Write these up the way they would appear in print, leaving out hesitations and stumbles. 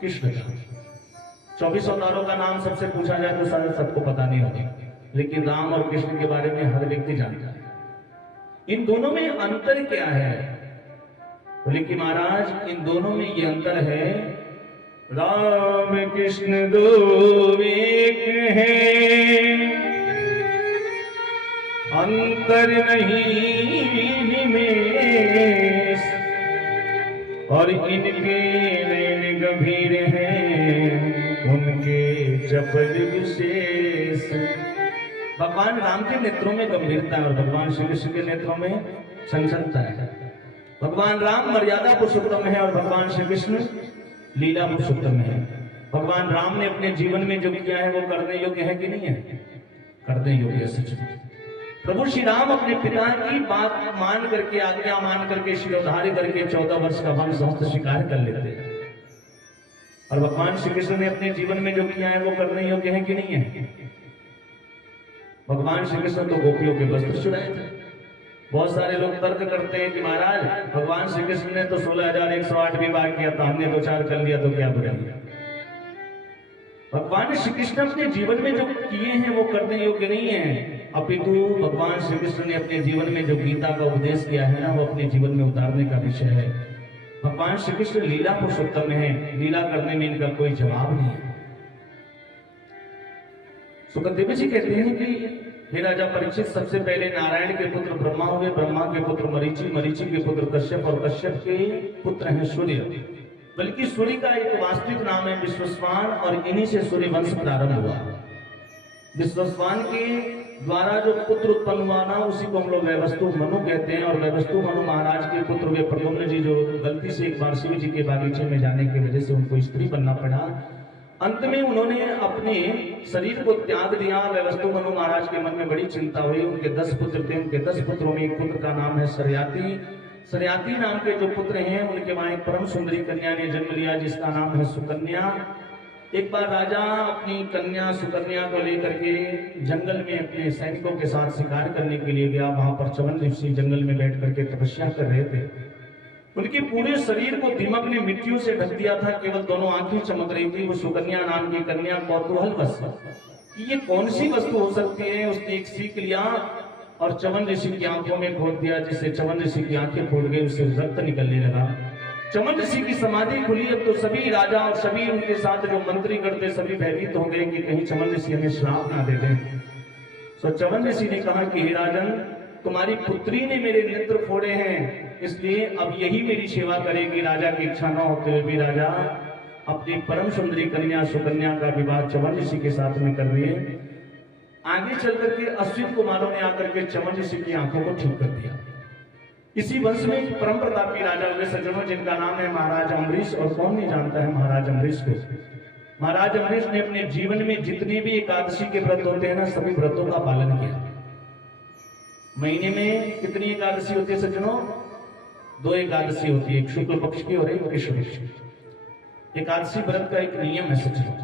कृष्ण का। 24 अवतारों का नाम सबसे पूछा जाए तो शायद सबको पता नहीं होगा, लेकिन राम और कृष्ण के बारे में हर व्यक्ति जानता है। इन दोनों में अंतर क्या है? बोले कि महाराज इन दोनों में ये अंतर है, राम कृष्ण दो एक है, अंतर नहीं निमेष, और इनके नैन गंभीर हैं, उनके चपल विशेष। भगवान राम के नेत्रों में गंभीरता है और भगवान श्री कृष्ण के नेत्रों में चंचलता है। भगवान राम मर्यादा पुरुषोत्तम है और भगवान श्री कृष्ण लीला पुरुषोत्तम है। भगवान राम ने अपने जीवन में जो किया है वो करने योग्य है कि नहीं है? करने योग्य है सच। प्रभु श्री राम अपने पिता की बात मान करके, आज्ञा मान करके, शिरोधार्य करके 14 वर्ष का वंश स्वीकार कर लेते हैं। और भगवान श्री कृष्ण ने अपने जीवन में जो किया है वो करने योग्य है कि नहीं है? भगवान श्री कृष्ण तो गोपियों के वस्त्र चुराए थे। बहुत सारे लोग तर्क करते हैं कि महाराज भगवान श्री कृष्ण ने तो 16,108 विवाह किया था, हमने तो 4 कर लिया, तो क्या बुराई? भगवान श्री कृष्ण अपने जीवन में जो किए हैं वो करने योग्य नहीं है, अपितु भगवान श्री कृष्ण ने अपने जीवन में जो गीता का उपदेश किया है ना, वो अपने जीवन में उतारने का विषय है। भगवान श्री कृष्ण लीला पुरुषोत्तम है, लीला करने में इनका कोई जवाब नहीं है। सुखदेव जी कहते हैं कि हे राजा परीक्षित, सबसे पहले नारायण के पुत्र ब्रह्मा हुए, ब्रह्मा के पुत्र मरीचि, मरीचि के पुत्र कश्यप, और कश्यप के पुत्र हैं सूर्य। बल्कि सूर्य का एक वास्तविक नाम है विश्वस्वान, और इन्हीं से सूर्य वंश प्रारंभ हुआ। विश्वस्वान के द्वारा जो पुत्र उत्पन्न हुआ ना, उसी को हम लोग वैवस्तु मनु कहते हैं। और वैवस्तु मनु महाराज के पुत्र हुए प्रद्युम्न जी, जो गलती से एक बार शिव जी के बागीचे में जाने की वजह से उनको स्त्री बनना पड़ा। अंत में उन्होंने अपने शरीर को त्याग दिया। वैवस्तु मनु महाराज के मन में बड़ी चिंता हुई। उनके 10 पुत्र थे, उनके 10 पुत्रों में एक पुत्र का नाम है सरयाती। सरयाती नाम के जो पुत्र हैं, उनके वहां एक परम सुंदरी कन्या ने जन्म लिया जिसका नाम है सुकन्या। एक बार राजा अपनी कन्या सुकन्या को लेकर के जंगल में अपने सैनिकों के साथ शिकार करने के लिए गया। वहां पर च्यवन ऋषि जंगल में बैठ करके तपस्या कर रहे थे। उनके पूरे शरीर को दीमक ने मिट्टियों से ढक दिया था, केवल दोनों आंखें चमक रही थी। वो सुकन्या नाम की कन्या कौतूहलवश कि ये कौन सी वस्तु हो सकती है, उसने एक सीख लिया और च्यवन ऋषि की आंखों में खोद दिया, जिससे च्यवन ऋषि की आंखें फूट गई, उससे रक्त निकलने लगा। च्यवन ऋषि की समाधि खुली। अब तो सभी राजा और सभी उनके साथ जो मंत्री करते सभी भयभीत हो गए कि कहीं च्यवन ऋषि हमें श्राप ना दे दें। तो च्यवन ऋषि ने कहा कि हे राजन, तुम्हारी पुत्री ने मेरे नेत्र फोड़े हैं, इसलिए अब यही मेरी सेवा करेगी। राजा की इच्छा न होते हुए भी राजा अपनी परम सुंदरी कन्या सुकन्या का विवाह च्यवन ऋषि के साथ में कर दिए। आगे चल करके अश्विन कुमारों ने आकर के च्यवन ऋषि की आंखों को ठीक कर दिया। इसी वंश में एक परम प्रतापी राजा हुए सज्जनों, जिनका नाम है महाराज अम्बरीश। और कौन नहीं जानता है महाराज अम्बरीश को? महाराज अम्बरीश ने अपने जीवन में जितनी भी एकादशी के व्रत होते हैं ना, सभी व्रतों का पालन किया। महीने में कितनी एकादशी होती है सज्जनों? 2 एकादशी होती है, एक शुक्ल पक्ष की और एक कृष्ण पक्ष की। एकादशी व्रत का एक नियम है सज्जनों,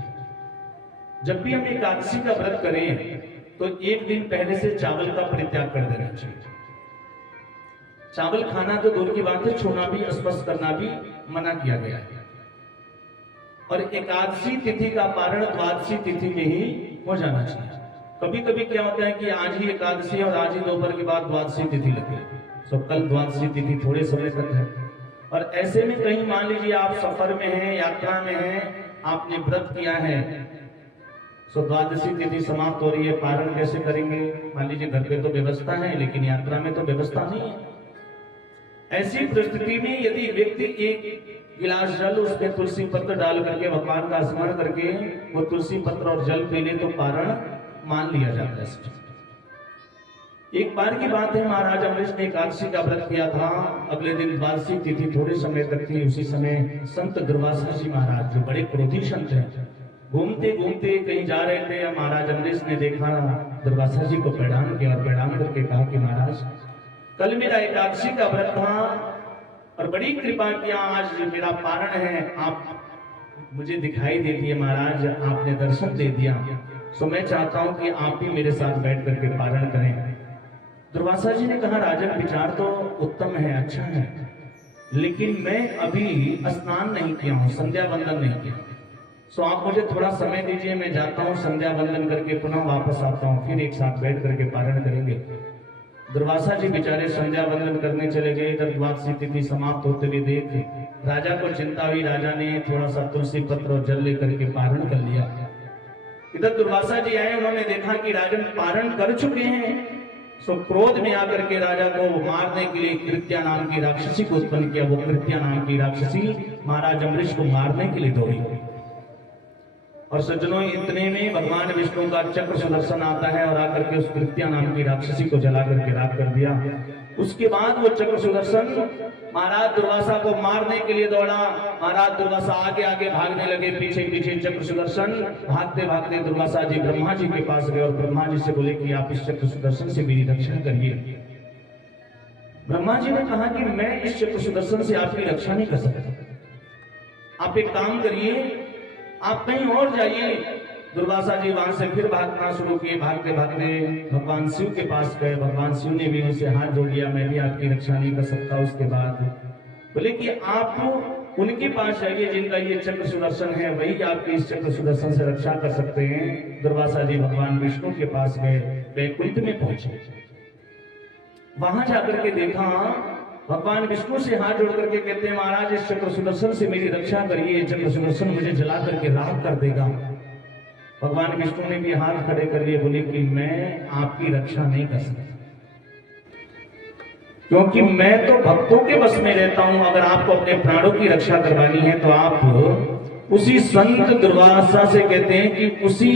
जब भी हम एकादशी का व्रत करें तो एक दिन पहले से चावल का परित्याग कर देना चाहिए। चावल खाना तो दूर की बात है, छूना भी स्पर्श करना भी मना किया गया है। और एकादशी तिथि का पारण द्वादशी तिथि में ही हो जाना चाहिए। कभी कभी क्या होता है कि आज ही एकादशी और आज ही दोपहर के बाद द्वादशी तिथि लगे, तो कल द्वादशी तिथि थोड़े समय तक है। और ऐसे में कहीं मान लीजिए आप सफर में हैं, यात्रा में हैं, आपने व्रत किया है, तो द्वादशी तिथि समाप्त हो रही है, पारण कैसे करेंगे? मान लीजिए घर पे तो व्यवस्था है, लेकिन यात्रा में तो व्यवस्था नहीं है। ऐसी परिस्थिति में यदि व्यक्ति एक गिलास जल उसमें तुलसी पत्र डाल करके भगवान का स्मरण करके वो तुलसी पत्र और जल पी ले तो पारण मान लिया जाता है। एक बार की बात है, महाराज अम्बरीश ने एकादशी का व्रत किया था। अगले दिन द्वादशी तिथि थोड़े समय तक थी। उसी समय संत दुर्वासा जी महाराज, जो बड़े क्रोधी संत हैं, घूमते घूमते कहीं जा रहे थे। महाराज अम्बरीश ने देखा दुर्वासा जी को प्रणाम किया और प्रणाम करके कहा कि महाराज, कल मेरा एकादशी का व्रत था और बड़ी कृपा किया, आज मेरा पारण है, आप मुझे दिखाई दे दिए महाराज, आपने दर्शन दे दिया, तो मैं चाहता हूं कि आप भी मेरे साथ बैठ करके पारण करें। दुर्वासा जी ने कहा राजन, विचार तो उत्तम है, अच्छा है, लेकिन मैं अभी स्नान नहीं किया हूँ, संध्या वंदन नहीं किया। सो आप मुझे थोड़ा समय दीजिए, मैं जाता हूँ, संध्या वंदन करके पुनः वापस आता हूँ, फिर एक साथ बैठ करके पारण करेंगे। दुर्वासा जी बेचारे संध्या वंदन करने चले गए। इधर द्वादशी तिथि समाप्त होते हुए देख राजा को चिंता हुई। राजा ने थोड़ा सा तुलसी पत्र और जल लेकर के पारण कर लिया। इधर दुर्वासा जी आए, उन्होंने देखा कि राजन पारण कर चुके हैं। सो क्रोध में आकर के राजा को मारने के लिए कृत्या नाम की राक्षसी को उत्पन्न किया। वो कृत्या नाम की राक्षसी महाराज अम्बरीश को मारने के लिए दौड़ी। और सज्जनों, इतने में भगवान विष्णु का चक्र सुदर्शन आता है और आकर के उस कृत्या नाम की राक्षसी को जला करके राख कर दिया। उसके बाद वो चक्र सुदर्शन महाराज दुर्वासा को मारने के लिए दौड़ा। महाराज दुर्वासा आगे आगे भागने लगे, पीछे पीछे चक्र सुदर्शन। भागते भागते दुर्वासा जी ब्रह्मा जी के पास गए और ब्रह्मा जी से बोले कि आप इस चक्र सुदर्शन से मेरी रक्षा करिए। ब्रह्मा जी ने कहा कि मैं इस चक्र सुदर्शन से आपकी रक्षा नहीं कर सकता। आप एक काम करिए, आप कहीं और जाइए। दुर्वासा जी वहां से फिर भागना शुरू किए। भागते भागते भगवान शिव के पास गए। भगवान शिव ने भी उनसे हाथ जोड़ लिया, मैं भी आपकी रक्षा नहीं कर सकता। उसके बाद बोले कि आप उनके पास जाइए जिनका ये चक्र सुदर्शन है, वही आपकी इस चक्र सुदर्शन से रक्षा कर सकते हैं। दुर्वासा जी भगवान विष्णु के पास गए, वैकुंठ में पहुंचे। वहां जाकर के देखा, भगवान विष्णु से हाथ जोड़ करके कहते हैं महाराज इस चक्र सुदर्शन से मेरी रक्षा करिए, चक्र सुदर्शन मुझे जला करके राख कर देगा। भगवान विष्णु ने भी हाथ खड़े कर लिए, बोले कि मैं आपकी रक्षा नहीं कर सकता, क्योंकि मैं तो भक्तों के बस में रहता हूं। अगर आपको अपने प्राणों की रक्षा करवानी है तो आप उसी संत दुर्वासा से कहते हैं कि उसी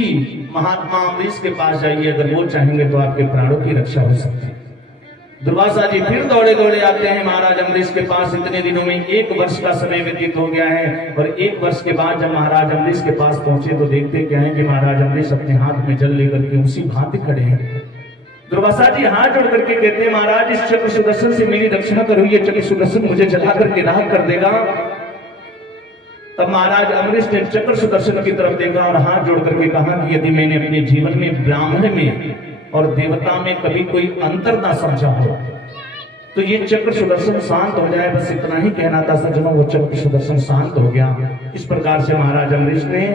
महात्मा अम्बरीश के पास जाइए, अगर वो चाहेंगे तो आपके प्राणों की रक्षा हो सकती है। दुर्वासा जी फिर दौड़े दौड़े आते हैं महाराज अम्बरीश के पास। इतने दिनों में 1 वर्ष का समय व्यतीत हो गया है और 1 वर्ष के बाद जब महाराज अम्बरीश के पास पहुंचे तो देखते क्या है कि महाराज अम्बरीश अपने हाथ में जल लेकर के उसी भांति खड़े हैं। दुर्वासा जी हाथ जोड़ करके कहते हैं महाराज इस चक्र सुदर्शन से मेरी रक्षा करो, ये चक्र सुदर्शन मुझे जला करके राख कर देगा। तब महाराज अम्बरीश ने चक्र सुदर्शन की तरफ देखा और हाथ जोड़ करके कहा कि यदि मैंने अपने जीवन में ब्राह्मण में और देवता में कभी कोई अंतर ना समझा हो तो ये चक्र सुदर्शन शांत हो जाए। बस इतना ही कहना था सज्जनों, वो चक्र सुदर्शन शांत हो गया। इस प्रकार से महाराज अम्बरीश ने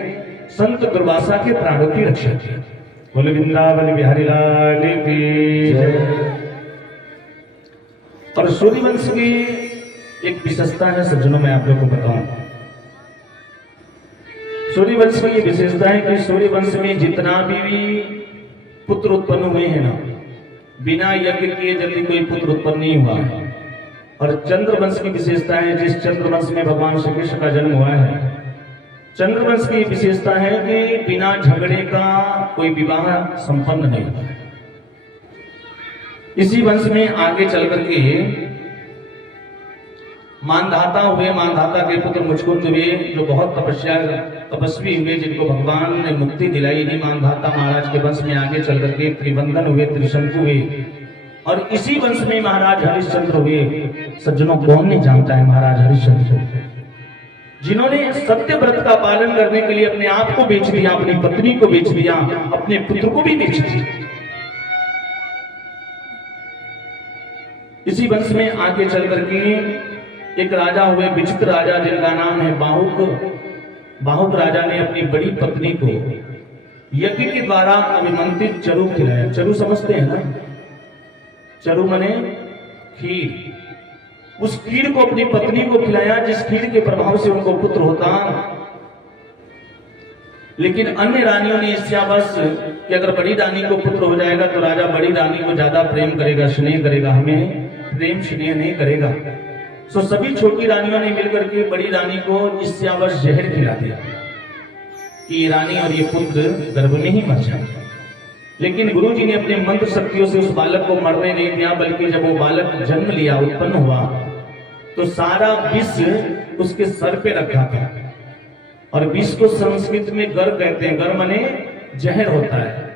संत दुर्वासा के प्राणों की रक्षा की। बोले वृंदावन बिहारी लाल की जय। और सूर्यवंश की एक विशेषता है सज्जनों, मैं आप लोगों को बताऊं। सूर्यवंश में ये विशेषता है कि सूर्यवंश में जितना भी पुत्र उत्पन्न हुए हैं ना, बिना यज्ञ किए जल्दी कोई पुत्र उत्पन्न नहीं हुआ है। और चंद्रवंश की विशेषता है, जिस चंद्रवंश में भगवान श्री कृष्ण का जन्म हुआ है, चंद्रवंश की विशेषता है कि बिना झगड़े का कोई विवाह संपन्न नहीं हुआ। इसी वंश में आगे चल करके मानधाता हुए, मानधाता के पुत्र मुचकुंद हुए, जो बहुत तपस्वी हुए, जिनको भगवान ने मुक्ति दिलाई। इन्हीं मानधाता महाराज के वंश में आगे चल करके त्रिवंदन हुए, त्रिशंकु हुए। और इसी वंश में महाराज हरिश्चंद्र हुए। सज्जनों, कौन नहीं जानता है महाराज हरिश्चंद्र, जिन्होंने सत्य व्रत का पालन करने के लिए अपने आप को बेच दिया, अपनी पत्नी को बेच दिया, अपने पुत्र को भी बेच दिया। इसी वंश में आगे चल करके एक राजा हुए, विचित्र राजा, जिनका नाम है बाहुक। बाहुक राजा ने अपनी बड़ी पत्नी को यज्ञ के द्वारा अभिमंत्रित चरु खिलाया। चरु समझते हैं ना, चरु माने खीर। उस खीर को अपनी पत्नी को खिलाया, जिस खीर के प्रभाव से उनको पुत्र होता। लेकिन अन्य रानियों ने ईर्ष्यावश कि अगर बड़ी रानी को पुत्र हो जाएगा तो राजा बड़ी रानी को ज्यादा प्रेम करेगा, स्नेह करेगा, हमें प्रेम स्नेह नहीं करेगा। तो सभी छोटी रानियों ने मिलकर के बड़ी रानी को ईर्ष्यावश जहर खिला दिया कि ये रानी और ये पुत्र गर्भ में ही मर जाए। लेकिन गुरुजी ने अपने मंत्र शक्तियों से उस बालक को मरने नहीं दिया, बल्कि जब वो बालक जन्म लिया, उत्पन्न हुआ, तो सारा विष उसके सर पे रखा था। और विष को संस्कृत में गर कहते हैं। गर माने जहर होता है।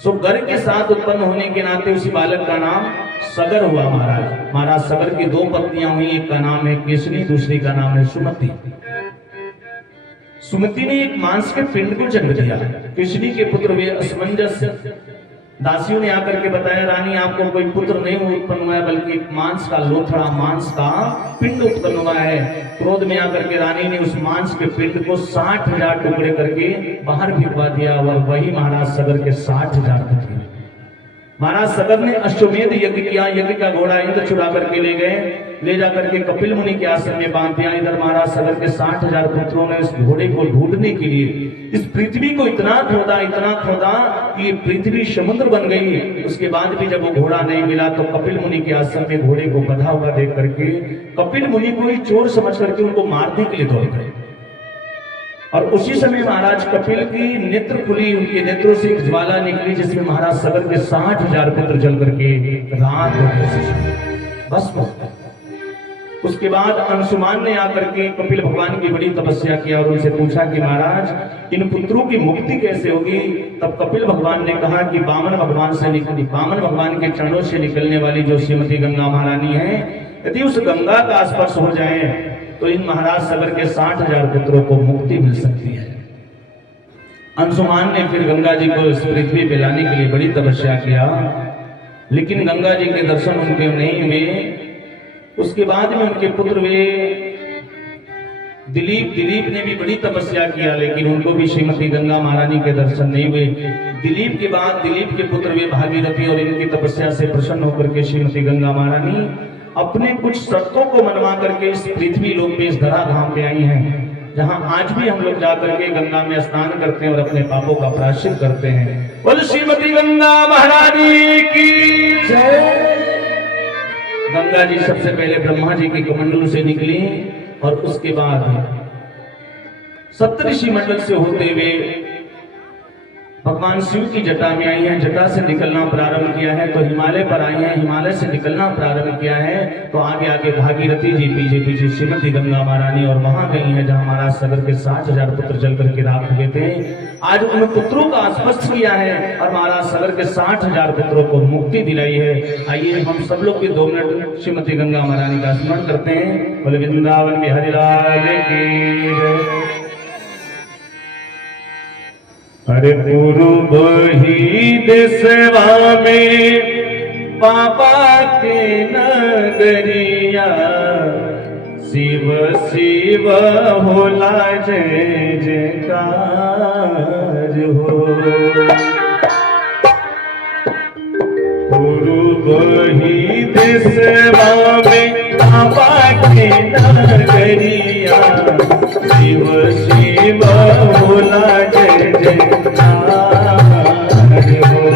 सो गर के साथ उत्पन्न होने के नाते उसी बालक का नाम सगर हुआ। महाराज सगर की 2 पत्नियां हुई, एक का नाम है केसरी, दूसरी का नाम है सुमति। सुमति ने एक मांस के पिंड को जन्म दिया। केसरी के पुत्र हुए असमंजस, दासियों ने आकर के बताया, रानी आपको कोई पुत्र नहीं उत्पन्न हुआ है, बल्कि मांस का लोथड़ा, मांस का पिंड उत्पन्न हुआ है। क्रोध में आकर के रानी ने उस मांस के पिंड को 60,000 टुकड़े करके बाहर भिजवा दिया और वही महाराज सगर के 60,000 टुकड़े। महाराज सगर ने अश्वमेध यज्ञ किया, यज्ञ का घोड़ा इंद्र चुरा करके ले गए, ले जाकर के कपिल मुनि के आश्रम में बांध दिया। इधर महाराज सगर के 60,000 पुत्रों ने इस घोड़े को ढूंढने के लिए इस पृथ्वी को इतना खोदा कि पृथ्वी समुद्र बन गई। उसके बाद भी जब वो घोड़ा नहीं मिला तो कपिल मुनि के आश्रम में घोड़े को बंधा हुआ देख करके कपिल मुनि को ही चोर समझ करके उनको मारने के लिए दौड़ गए। और उसी समय महाराज कपिल की नेत्र खुली, उनके नेत्रों से एक ज्वाला निकली जिसमें महाराज सगर के 60,000 पुत्र जल करके राख हो गए, भस्म। उसके बाद अंशुमान ने आकर के कपिल भगवान की बड़ी तपस्या किया और उनसे पूछा कि महाराज इन पुत्रों की मुक्ति कैसे होगी। तब कपिल भगवान ने कहा कि वामन भगवान के चरणों से निकलने वाली जो श्रीमती गंगा महारानी है, यदि उस गंगा का स्पर्श हो जाए तो इन महाराज सगर के 60,000 पुत्रों को मुक्ति मिल सकती है। अंशुमान ने फिर गंगा जी को इस पृथ्वी पे लाने के लिए बड़ी तपस्या किया, लेकिन गंगा जी के दर्शन उनके नहीं हुए। उसके बाद में उनके पुत्र वे दिलीप ने भी बड़ी तपस्या किया, लेकिन उनको भी श्रीमती गंगा महारानी के दर्शन नहीं हुए। दिलीप के बाद दिलीप के पुत्र वे भागीरथी, और इनकी तपस्या से प्रसन्न होकर के श्रीमती गंगा महारानी अपने कुछ शर्तों को मनवा करके इस पृथ्वी लोक पे, इस धरा धाम पे आई हैं, जहां आज भी हम लोग जाकर के गंगा में स्नान करते हैं और अपने पापों का प्रायश्चित करते हैं। बोल श्रीमती गंगा महारानी की जय। गंगा जी सबसे पहले ब्रह्मा जी के कमंडल से निकली और उसके बाद सप्तऋषि मंडल से होते हुए भगवान शिव की जटा में आई हैं। जटा से निकलना प्रारंभ किया है तो हिमालय पर आई हैं, हिमालय से निकलना प्रारंभ किया है तो आगे आगे भागीरथी जी, पीछे श्रीमती गंगा महारानी, और वहां गई हैं जहां महाराज सगर के 60,000 पुत्र जल करके राख हुए थे। आज उन पुत्रों का स्पर्श किया है और महाराज सगर के 60,000 पुत्रों को मुक्ति दिलाई है। आइए हम सब लोग भी 2 मिनट श्रीमती गंगा महारानी का स्मरण करते हैं। बोले वृंदावन बिहारी लाल की जय। अरे पूर्व ही देशवा में पापा के नगरिया, शिव शिव होला जय जयकार हो। पूर्व ही देशवा में पापा के नगरिया, शिव शिव होला जय जयकार हो।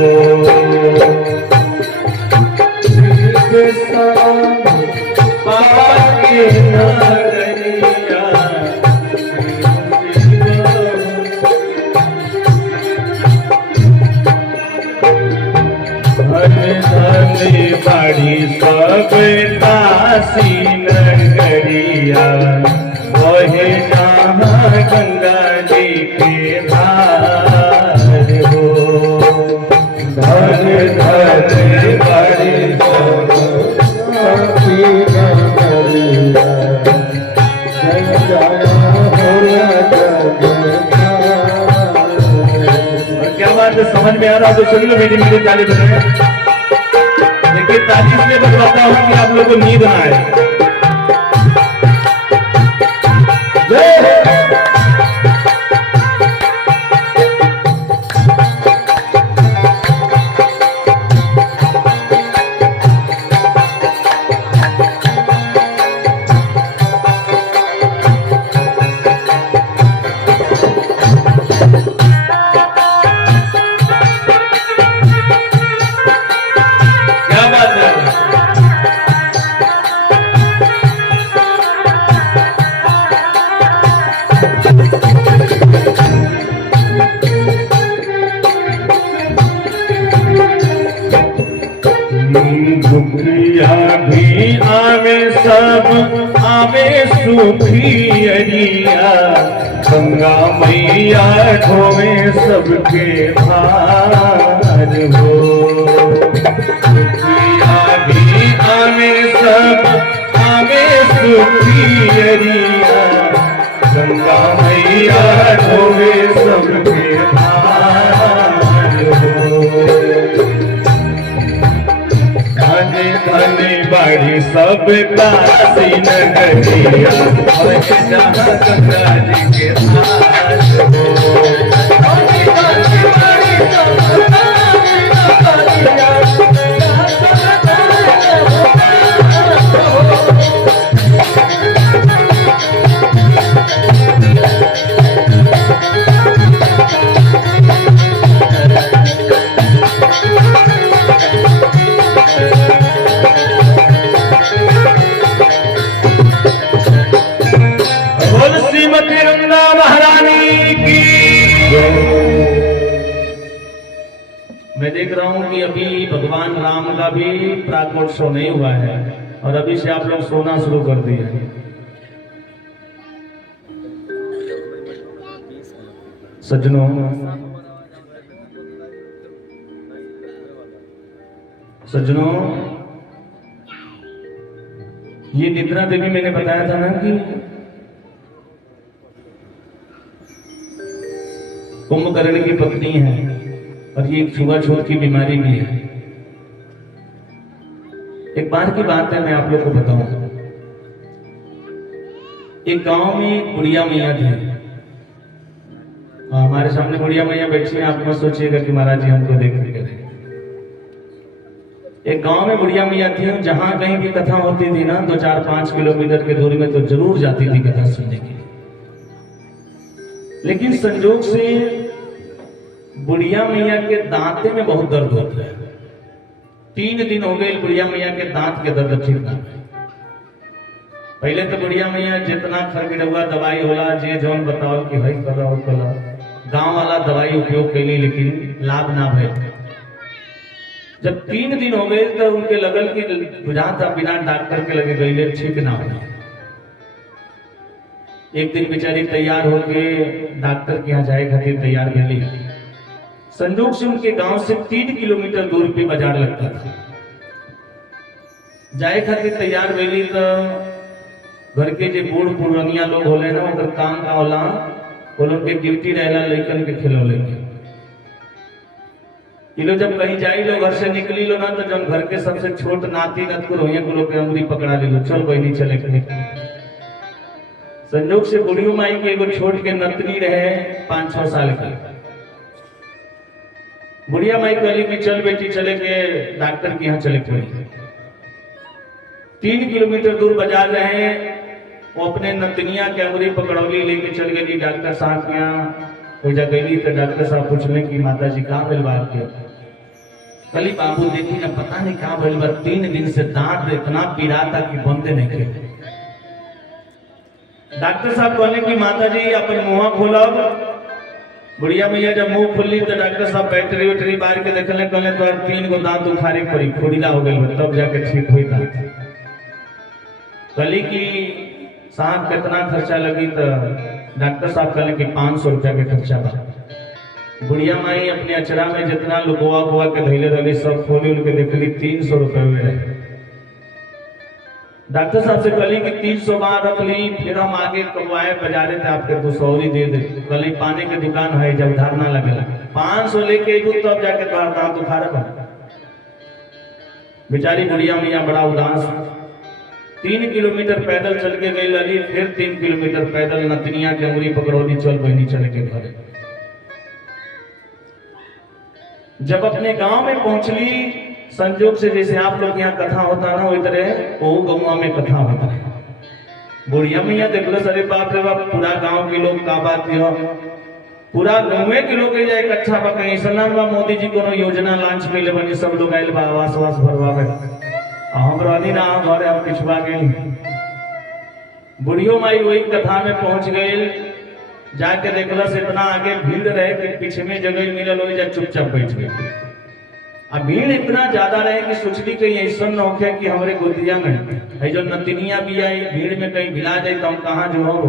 पापा के नगरिया, धन बड़ी सब दासी नगरिया, वही जहाँ गंगा जी के धार हो। धन बड़ी सब दासी नगरिया, क्या बात है, समझ में आ रहा तो सुन लो मेरी ताली बजाए। देखिए ताली इसलिए बजवाता हूँ कि आप लोगों को नींद ना आए। दुखिया भी आवे सब आवे सुखी अरिया, गंगा मैया ढोवे सबके भार हो। दुखिया भी आवे सब आवे सुखी अरिया, गंगा मैया ढोवे सबके भार हो। बाड़ी सब काशी नगरिया और जहाँ गंगा जी के पास मैं देख रहा हूं कि अभी भगवान राम का भी प्राकोत्सव नहीं हुआ है और अभी से आप लोग सोना शुरू कर दिए हैं। सज्जनों, सज्जनों, ये निद्रा देवी मैंने बताया था ना कि कुंभकर्ण की पत्नी है और ये एक छुआछूत की बीमारी भी है। एक बार की बात है, मैं आप लोग को बताऊं। एक गांव में एक बुढ़िया मैया थी। हमारे सामने बुढ़िया मैया बैठी है, आप मत सोचिएगा कि महाराज जी हमको देख करके रहे। एक गांव में बुढ़िया मैया थी, जहां कहीं भी कथा होती थी ना, 2-4-5 किलोमीटर की दूरी में तो जरूर जाती थी कथा सुनने के लिए। लेकिन संजोग से बुढ़िया मैया के दांते में बहुत दर्द होता है। 3 दिन हो गए बुढ़िया मैया के दांत के दर्द ठीक ना है। पहले तो बुढ़िया मैया जितना खरगिरवा दवाई होला जे जौन बताओ कि भाई कला गांव वाला दवाई उपयोग कैली, लेकिन लाभ ना भय। जब 3 दिन हो गए तो उनके लगल की बुझा था बिना डॉक्टर के लगे गईले ठीक ना हो। एक दिन बेचारी तैयार होके डॉक्टर के यहाँ जाए खातिर तैयार भेली। संजोग से उनके गांव से 3 किलोमीटर दूर पे बाजार लगता था। जाए खातिर तैयार भेली तो घर के जो बूढ़ पुरानिया लोग होले ना, उनका काम का होला, वो लोग के ड्यूटी रहेला लड़कन के खिलौले के। ये लोग जब कहीं जाई लो, घर से निकली लो ना, तो जब घर के सबसे छोट नाती नतकुर होइए को लोग के अंगुरी पकड़ा ले लो, चल बहनी चले के। संजोग से बुढ़ियो माई के एगो छोट के नतनी रहे 5-6 साल की। बुढ़िया माई कहली कि चल बेटी चले के डॉक्टर के यहाँ चले के। 3 किलोमीटर दूर बाजार रहे, वो अपने नतनिया के अंगुरी पकड़ौली लेके चल गई डॉक्टर साहब के यहाँ। वो जब गई तो डॉक्टर साहब पूछने की माता जी कहाँ भेल बात के। कली बाबू देखी ना, पता नहीं कहाँ भेल बात, 3 दिन से दांत इतना पीड़ा था कि बनते नहीं के। डॉक्टर साहब कहने की माता जी अपन मुँह खोला। बुढ़िया मैया जब मुंह खुली तो डॉक्टर साहब बैटरी बार के देखने कहले तो 3 गो दांत उखाड़े पड़ी, खोड़ीला हो गई, तब जाके ठीक हुई था। कहली कि साहब कितना खर्चा लगी, तो डॉक्टर साहब कहले कि 500 रुपया के खर्चा बा। बुढ़िया माई अपने अचरा में जितना लुकवा के धैले रही सब खोली उनके देखली 300 रुपये में रहे। डॉक्टर साहब से कहली कि 300 बार रख ली, फिर हम आगे कमाए बाजारे थे आपके 200 ही दे दे। कहली पानी के दुकान है, जब धारना लगेला 500 लेके एगो तब जाके दांत उखाड़े बा। बेचारी बुढ़िया मैया बड़ा उदास। 3 किलोमीटर पैदल चल के गई लली, फिर 3 किलोमीटर पैदल नतनिया के अंगुरी पकड़ौली, चल बहनी चले के घरे। जब अपने गांव में पहुंचली, संजोग से जैसे आप लोग यहाँ कथा होता ना, वही तरह वो गौवा में कथा होता है। बुढ़िया मैया देखलो, अरे बाप रे बाप, पूरा गांव के लोग का बात है, पूरा गाँव के लोग इकट्ठा बा। कहीं ऐसा बा मोदी जी को योजना लॉन्च कैले बनी, सब लोग आयल बा आवास वास भरवावे। हमरा आदि ना घर हम पिछवा गई। बुढ़ियो माई वही कथा में पहुंच गई। जाके देखला से इतना आगे भीड़ रहे कि पीछे में जगह मिलल हो, जा चुपचाप बैठ गई। अब भीड़ इतना ज्यादा रहे कि सोचली कहीं ऐसा न हो कि हमारे गोदिया में जो नतनिया भी आई, भीड़ में कहीं भिला जाए तो हम कहाँ जो हो।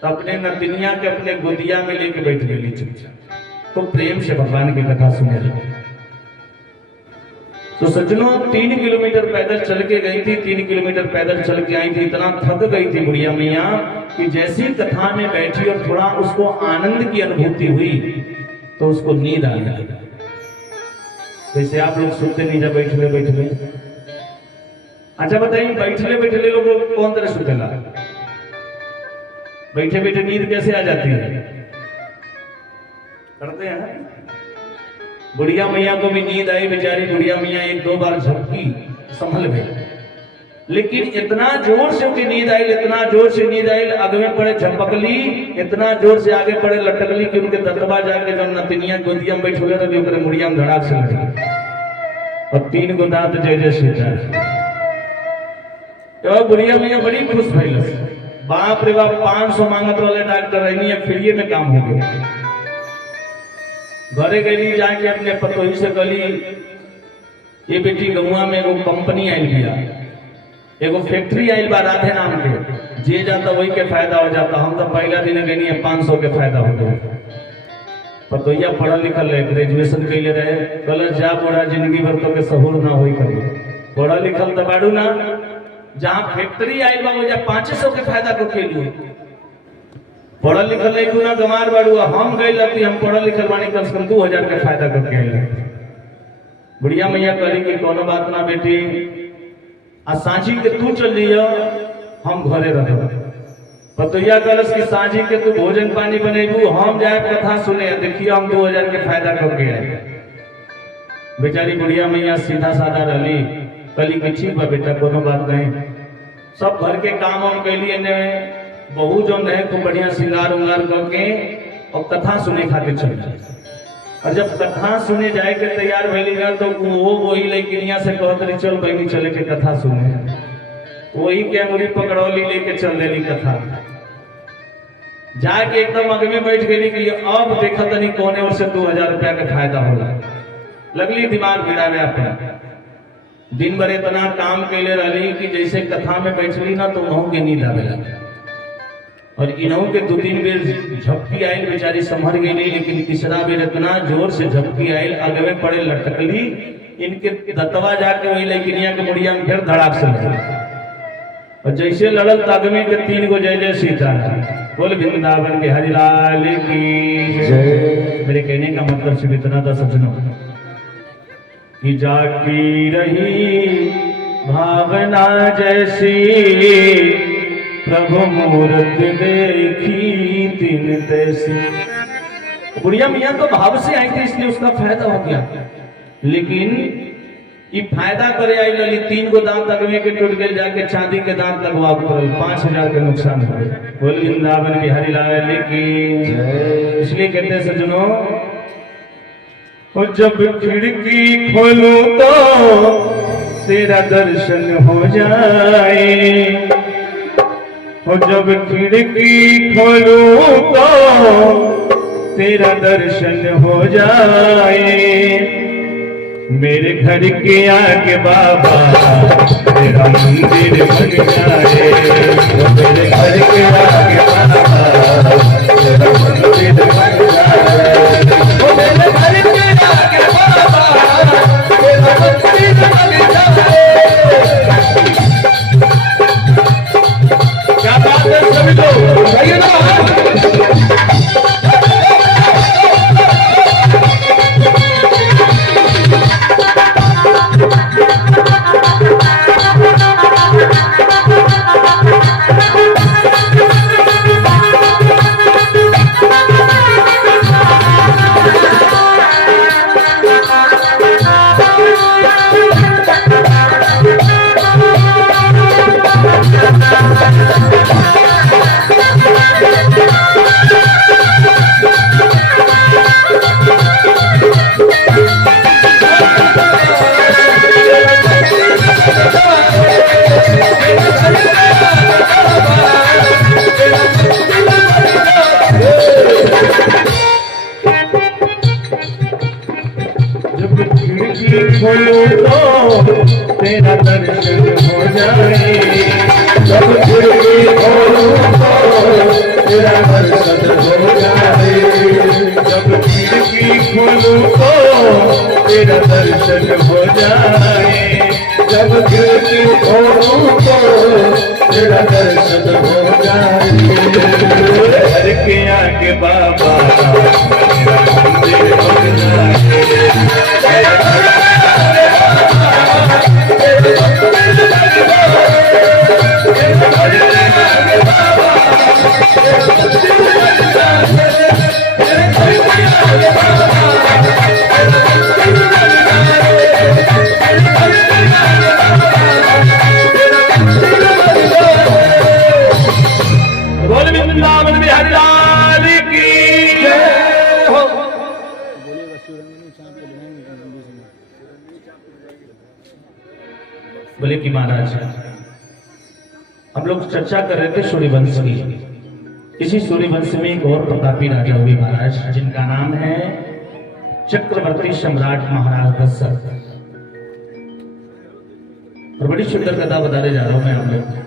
तो अपने नतनिया के अपने गोदिया में लेके बैठ गई चुपचाप। तो प्रेम से भगवान की कथा सुने लगे। तो सज्जनों 3 किलोमीटर पैदल चल के गई थी, 3 किलोमीटर पैदल चल के आई थी। इतना थक गई थी बुढ़िया मैया कि जैसी कथा में बैठी और थोड़ा उसको आनंद की अनुभूति हुई तो उसको नींद आने लगी। जैसे आप लोग सुनते नहीं जब बैठ गए अच्छा बताइए, बैठले बैठले लोग कौन तरह सुतेला? बैठे बैठे नींद कैसे आ जाती है? करते हैं। बुढ़िया मैया को भी नींद आई, बेचारी बुढ़िया मैया एक दो बार झपकी, संभल गई, लेकिन इतना जोर से उनकी नींद आई, इतना जोर से नींद आई, आगे में पड़े झपकली, इतना जोर से आगे पड़े लटकली कि उनके दतबा जाके जो नतिनिया गोदिया में बैठे रहे थे मुड़िया में धड़ाक से लगी और 3 गो दांत जय सीता। तो बुढ़िया मैया बड़ी खुश भइल, बाप रे बाप 500 मांगत वाले डॉक्टर रहनी है, फ्री में काम हो गया। घरे गई जाके अपने पतोही से गली, ये बेटी गौवा में एगो कंपनी आयल गया, एगो फैक्ट्री आयल बा राधे नाम के, जे जाता वही के फायदा हो जाता। हम तो पहला दिन गई 500 के फायदा हो गया। पतोहिया पढ़ल लिखल रहे, ग्रेजुएशन कैले रहे, कल जा बड़ा जिंदगी भर तो के सहूर ना होई कभी, पढ़ल लिखल तो बाड़ू ना, जहाँ फैक्ट्री आयल बा वो 500 के फायदा को खेलू, पढ़ल लिखल नहीं ना गमार बाड़ू। हम गए लती, हम पढ़ल लिखल बानी, कम से कम 2000 के फायदा को खेल। बुढ़िया मैया कहली कि कोनो बात ना बेटी, आ सांझी के तू चल लियो, हम घरे रह। पतोहिया कहलस कि सांझी के तू भोजन पानी बनेबू, हम जाए कथा सुने, देखिए हम 2000 के फायदा करके आए। बेचारी बुढ़िया मैया सीधा साधा रही, कहली कि ठीक बा बेटा, कोनो बात नहीं। सब घर के काम हम कैलिए ने, बहू जो है खूब बढ़िया श्रृंगार उंगार करके और कथा सुने खातिर चल जाए। और जब कथा सुने जाए के तैयार भैलीगा तो वो वही लेकिनिया से कहत रही चल बहनी चले के कथा सुने, वही के अंगुरी पकड़ौली लेके चल देली कथा। जाके एकदम आगे में बैठ गई कि अब देखा तनी कोने और से 2000 रुपया का फायदा होला। लगली दिमाग भिड़ावे अपना, दिन भर इतना काम कैले रही कि जैसे कथा में बैठली ना तो उन्हों के नींद आवे लगा। और इन्हों के 2-3 बेर झपकी आयल, बेचारी संभर गई नहीं, लेकिन तीसरा बेर इतना जोर से झपकी आयल, आगे में पड़े लटकली, इनके दतवा जाके वही लेकिनिया के मुड़िया में फिर धड़ाक से लगी। और जैसे लड़ल तागे में के 3 गो जय जय सीता। बोल वृंदावन के हरिलाल की जय। मेरे कहने का मतलब सिर्फ इतना था सज्जनों, कि जाकी रही भावना जैसी, प्रभु मूर्त देखी दिन तैसी। बुढ़िया मियाँ तो भाव से आई थी इसलिए उसका फायदा हो गया, लेकिन ये फायदा करे आई लली 3 गो दांत लगवे के टूट गए, जाके चांदी के दांत लगवा पड़ल, 5000 के नुकसान हो गए। बोल वृंदावन की हरिलाल की। इसलिए कहते सज्जनों, जब खिड़की खोलूं तो तेरा दर्शन हो जाए, और जब खिड़की खोलूं तो तेरा दर्शन हो जाए, मेरे घर के आगे बाबा तेरा मंदिर बन जाए, मेरे घर के आगे बाबा तेरा मंदिर बन जाए, मेरे घर के आगे बाबा तेरा मंदिर बन जाए। क्या बात है सभी लोग, सही ना? खोलूं तो तेरा दर्शन हो जाए, जब खिड़की खोलूं तो तेरा दर्शन हो जाए, जब खिड़की खोलूं तो तेरा दर्शन हो जाए, जब खिड़की खोलूं तो तेरा दर्शन हो जाए। घर के आगे बाबा तेरा मंदिर बन जाए, बिहारी लाल की जय हो। बोले कि महाराज हम लोग चर्चा कर रहे थे सूर्यवंश की। इसी सूर्यवंश में एक और प्रतापी राजा हुए महाराज, जिनका नाम है चक्रवर्ती सम्राट महाराज दशरथ। और बड़ी सुंदर कथा बताने जा रहा हूं मैं आप लोग।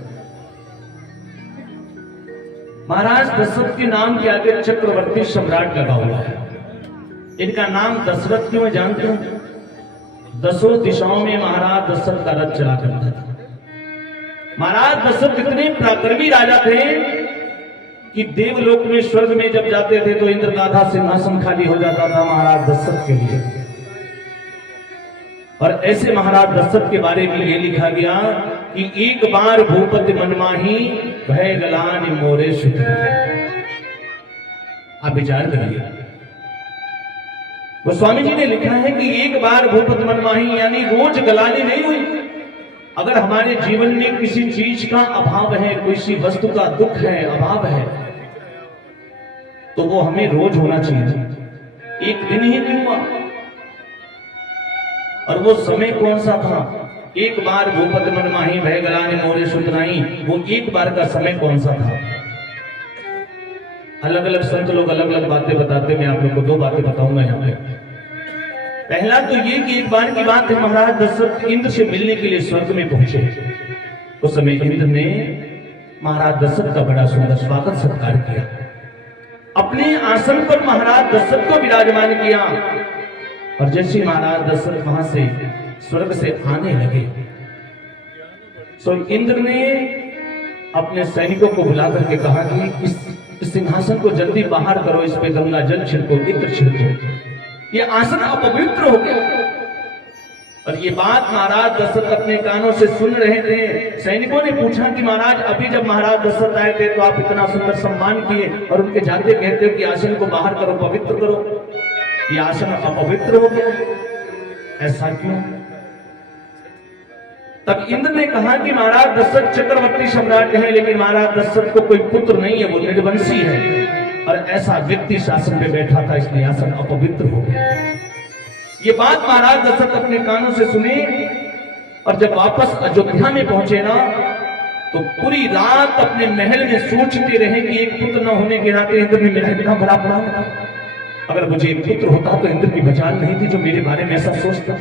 महाराज दशरथ के नाम के आगे चक्रवर्ती सम्राट लगा हुआ है। इनका नाम दशरथ क्यों जानते हैं? दसों दिशाओं में महाराज दशरथ का रथ चला करता था। महाराज दशरथ इतने पराक्रमी राजा थे कि देवलोक में, स्वर्ग में जब जाते थे तो इंद्र का आधा सिंहासन खाली हो जाता था महाराज दशरथ के लिए। और ऐसे महाराज दशरथ के बारे में ये लिखा गया कि एक बार भूपति मनमाही भय गलान मोरे सुत। आप विचार करिए, वो स्वामी जी ने लिखा है कि एक बार भूपति मनमाही यानी रोज गलानी नहीं हुई। अगर हमारे जीवन में किसी चीज का अभाव है, किसी वस्तु का दुख है, अभाव है, तो वो हमें रोज होना चाहिए। एक दिन ही क्यों हुआ? और वो समय कौन सा था? एक बार भूपति मनमाही भय गलाने मोरे सुतनाई, वो एक बार का समय कौन सा था? अलग अलग संत लोग अलग अलग बातें बताते, मैं आप लोग को दो बातें बताऊंगा यहाँ पे। पहला तो ये कि एक बार की बात है, महाराज दशरथ इंद्र से मिलने के लिए स्वर्ग में पहुंचे। उस समय इंद्र ने महाराज दशरथ का बड़ा सुंदर स्वागत सत्कार किया। अपने आसन पर महाराज दशरथ को विराजमान किया। और जैसे महाराज दशरथ वहां से स्वर्ग से आने लगे, सो इंद्र ने अपने सैनिकों को बुलाकर के कहा कि इस सिंहासन को जल्दी बाहर करो, इस पे गंगा जल छिड़को, इत्र छिड़को, ये आसन अपवित्र हो गया। और ये बात महाराज दशरथ अपने कानों से सुन रहे थे। सैनिकों ने पूछा कि महाराज अभी जब महाराज दशरथ आए थे तो आप इतना सुंदर सम्मान किए और उनके जाते कहते हो कि आसन को बाहर करो, पवित्र करो, ये आसन अपवित्र हो गया, ऐसा क्यों? तब इंद्र ने कहा कि महाराज दशरथ चक्रवर्ती सम्राट है, लेकिन महाराज दशरथ को कोई पुत्र नहीं है, वो निर्वंशी है और ऐसा व्यक्ति शासन पे बैठा था, इसलिए आसन अपवित्र हो गया। ये बात महाराज दशरथ अपने कानों से सुने। और जब वापस अयोध्या में पहुंचे ना, तो पूरी रात अपने महल में सोचते रहे कि एक पुत्र न होने के नाते इंद्र ने मेरा इतना बड़ा अपराध था। अगर मुझे एक पुत्र होता तो इंद्र की मजाल नहीं थी जो मेरे बारे में ऐसा सोचता।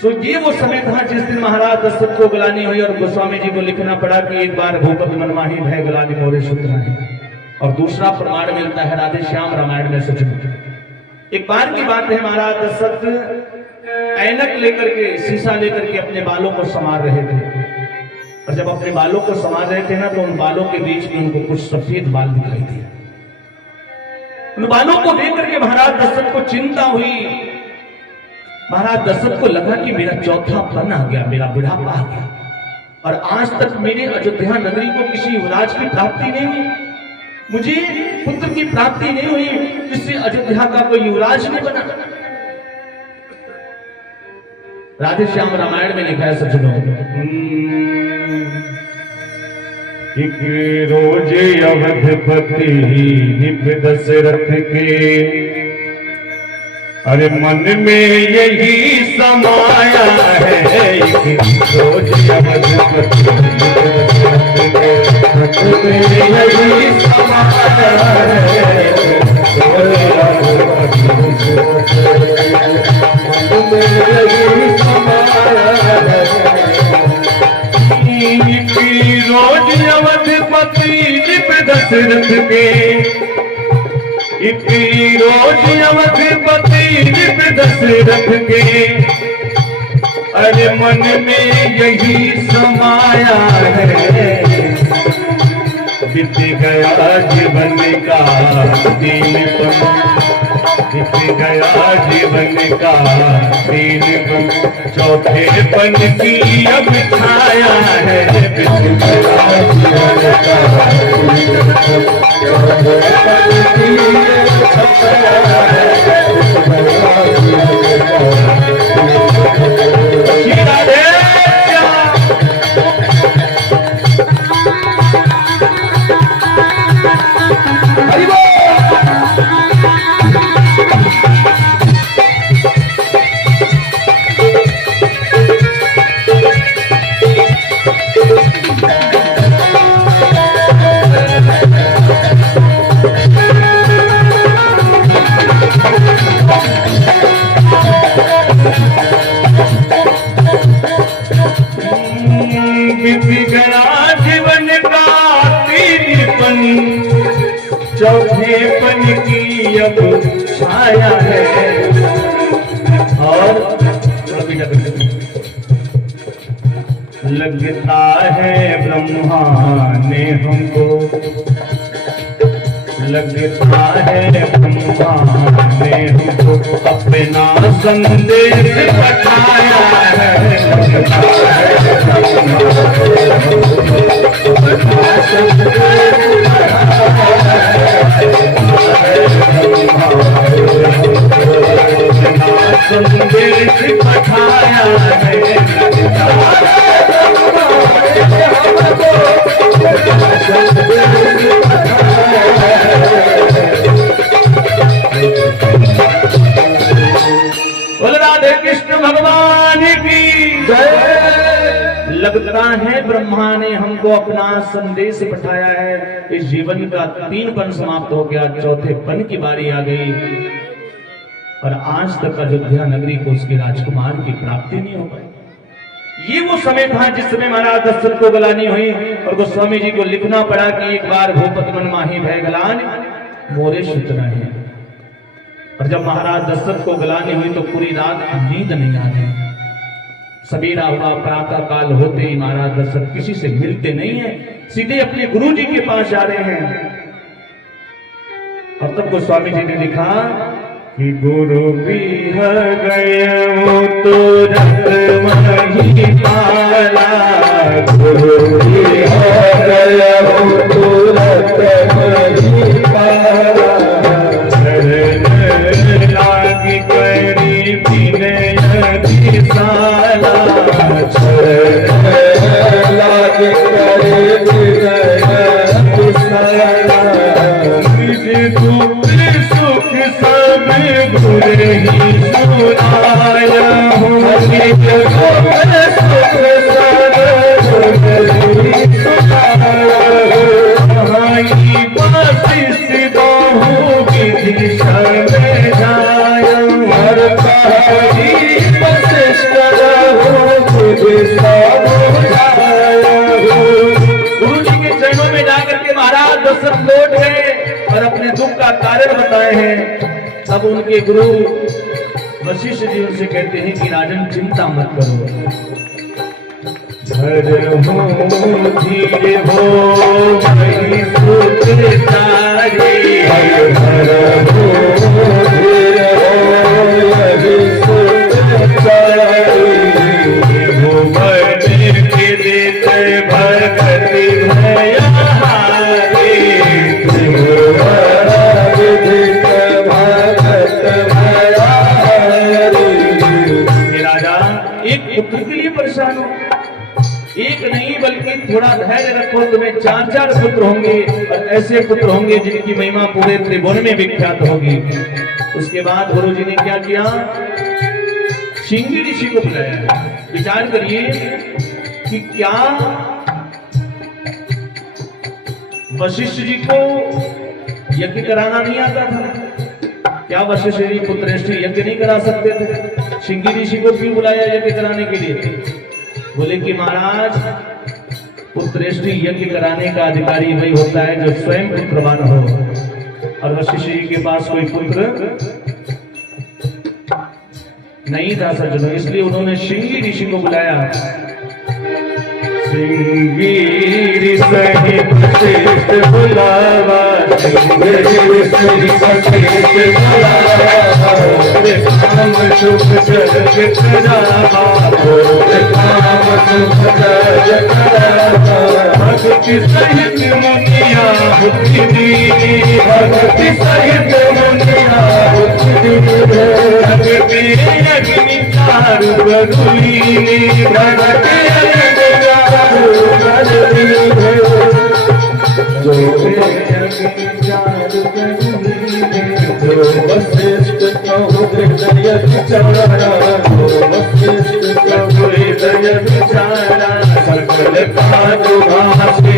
सो ये वो समय था जिस दिन महाराज दशरथ को गलानी हुई और गोस्वामी जी को लिखना पड़ा कि एक बार भूपति मनमाही भय गलानी मोरे सुतनाई। और दूसरा प्रमाण मिलता है राधे श्याम रामायण में सचमुच। एक बार की बात है, महाराज दशरथ ऐनक लेकर के, शीशा लेकर के अपने बालों को संवार रहे थे। और जब अपने बालों को संवार रहे थे ना, तो उन बालों के बीच में उनको कुछ सफेद बाल दिखाई दिए। उन बालों को देख करके महाराज दशरथ को चिंता हुई। महाराज दशरथ को लगा कि मेरा चौथा पन आ गया, मेरा बुढ़ापा आ गया, और आज तक मेरे अयोध्या नगरी को किसी युवराज की प्राप्ति नहीं हुई, मुझे पुत्र की प्राप्ति नहीं हुई, इससे अयोध्या का कोई युवराज नहीं बना। राधे श्याम रामायण में लिखा है सज्जनों, एक रोज अवधपति निप दशरथ के, अरे मन में यही समाया है। एक रोज अवधपति मन में यही समाया है। मन में यही समाया है। रोज अवधपति निप दशरथ के, एक रोज अवधपति निप दशरथ के, अरे मन में यही समाया है। बीत गया जीवन का दीनपन, बीत गया जीवन का दीनपन, चौथे पन की अब छाया है। बीत गया जीवन का दीनपन, चौथे पन की अब छाया है। चौथे पन की अब छाया है। और लगता है ब्रह्मा ने हमको, लगता है ब्रह्मा ने हमको अपना संदेश पठाया है। संदेश पठाया है। बोल राधे कृष्ण भगवान की जय। लगता है ब्रह्मा ने हमको अपना संदेश पठाया है। इस जीवन का 3 पन समाप्त हो गया, चौथे पन की बारी आ गई और आज तक अयोध्या नगरी को उसके राजकुमार की प्राप्ति नहीं हो पाई। ये वो समय था जिस समय महाराज दशरथ को गलानी हुई और गोस्वामी जी को लिखना पड़ा कि एक बार भूपत मन माही भय गलान मोरे सुतना है। और जब महाराज दशरथ को गलानी हुई तो पूरी रात नींद नहीं आ रही। सवेरा हुआ, प्रातः काल होते ही महाराज दशरथ किसी से मिलते नहीं है, सीधे अपने गुरु जी के पास जा रहे हैं। और तब गोस्वामी जी ने लिखा कि गुरु भी गए वो तो रत मही पाला, गुरु भी गए वो तो रत मही पाला। शरण लागी करी विनय दिसाला, शरण लागी करी विनय दिसाला। निज दुख सुख सब गुरे ही सुनाया हूँ, निज दुख सुख सब गुरे ही सुनाया हूँ। भाई वशिष्ठ बहु विधि शरण जाया, हर भाई वशिष्ठ बहु विधि शरण जाया हूँ। गुरु जी के चरणों में जाकर के महाराज दशरथ लौट गए और अपने दुख का कारण बताए हैं। तब उनके गुरु वशिष्ठ जी उनसे कहते हैं कि राजन चिंता मत करो, धर हो धीरे हो वही सुख तारे, धर हो धीरे हो वही सुख तारे। भुवन के देते भगति भया हारे, एक पुत्र के लिए परेशान हो, एक नहीं बल्कि थोड़ा धैर्य रखो, तुम्हें 4 पुत्र होंगे और ऐसे पुत्र होंगे जिनकी महिमा पूरे त्रिभुवन में विख्यात होगी। उसके बाद गुरु जी ने क्या किया, शिंगी ऋषि को बुलाया। विचार करिए कि क्या वशिष्ठ जी को यज्ञ कराना नहीं आता था? क्या वशिष्ठ जी पुत्रश्री यज्ञ नहीं करा सकते थे? शिंगी ऋषि को क्यों बुलाया यज्ञ कराने के लिए? बोले कि महाराज पुत्रश्री यज्ञ कराने का अधिकारी वही होता है जो स्वयं पुत्रवान हो, और वशिष्ठ जी के पास कोई पुत्र नहीं था सज्जनों, इसलिए उन्होंने शिंगी ऋषि को बुलाया। सिंगी सहित श्रेष्ठ बुलावा, सिंगी सहित बुलावा, काम शुभ जग करावा, काम शुभ जग करावा। भक्ति सहित मुनिया बुद्धि दीनी, भक्ति सहित मुनिया बुद्धि दीनी, भक्ति अग्नि चारु बरुलीनी, भक्ति वशिष्ठ कहु हृदय विचारा, वशिष्ठ कहु हृदय विचारा। सकल काज भाषे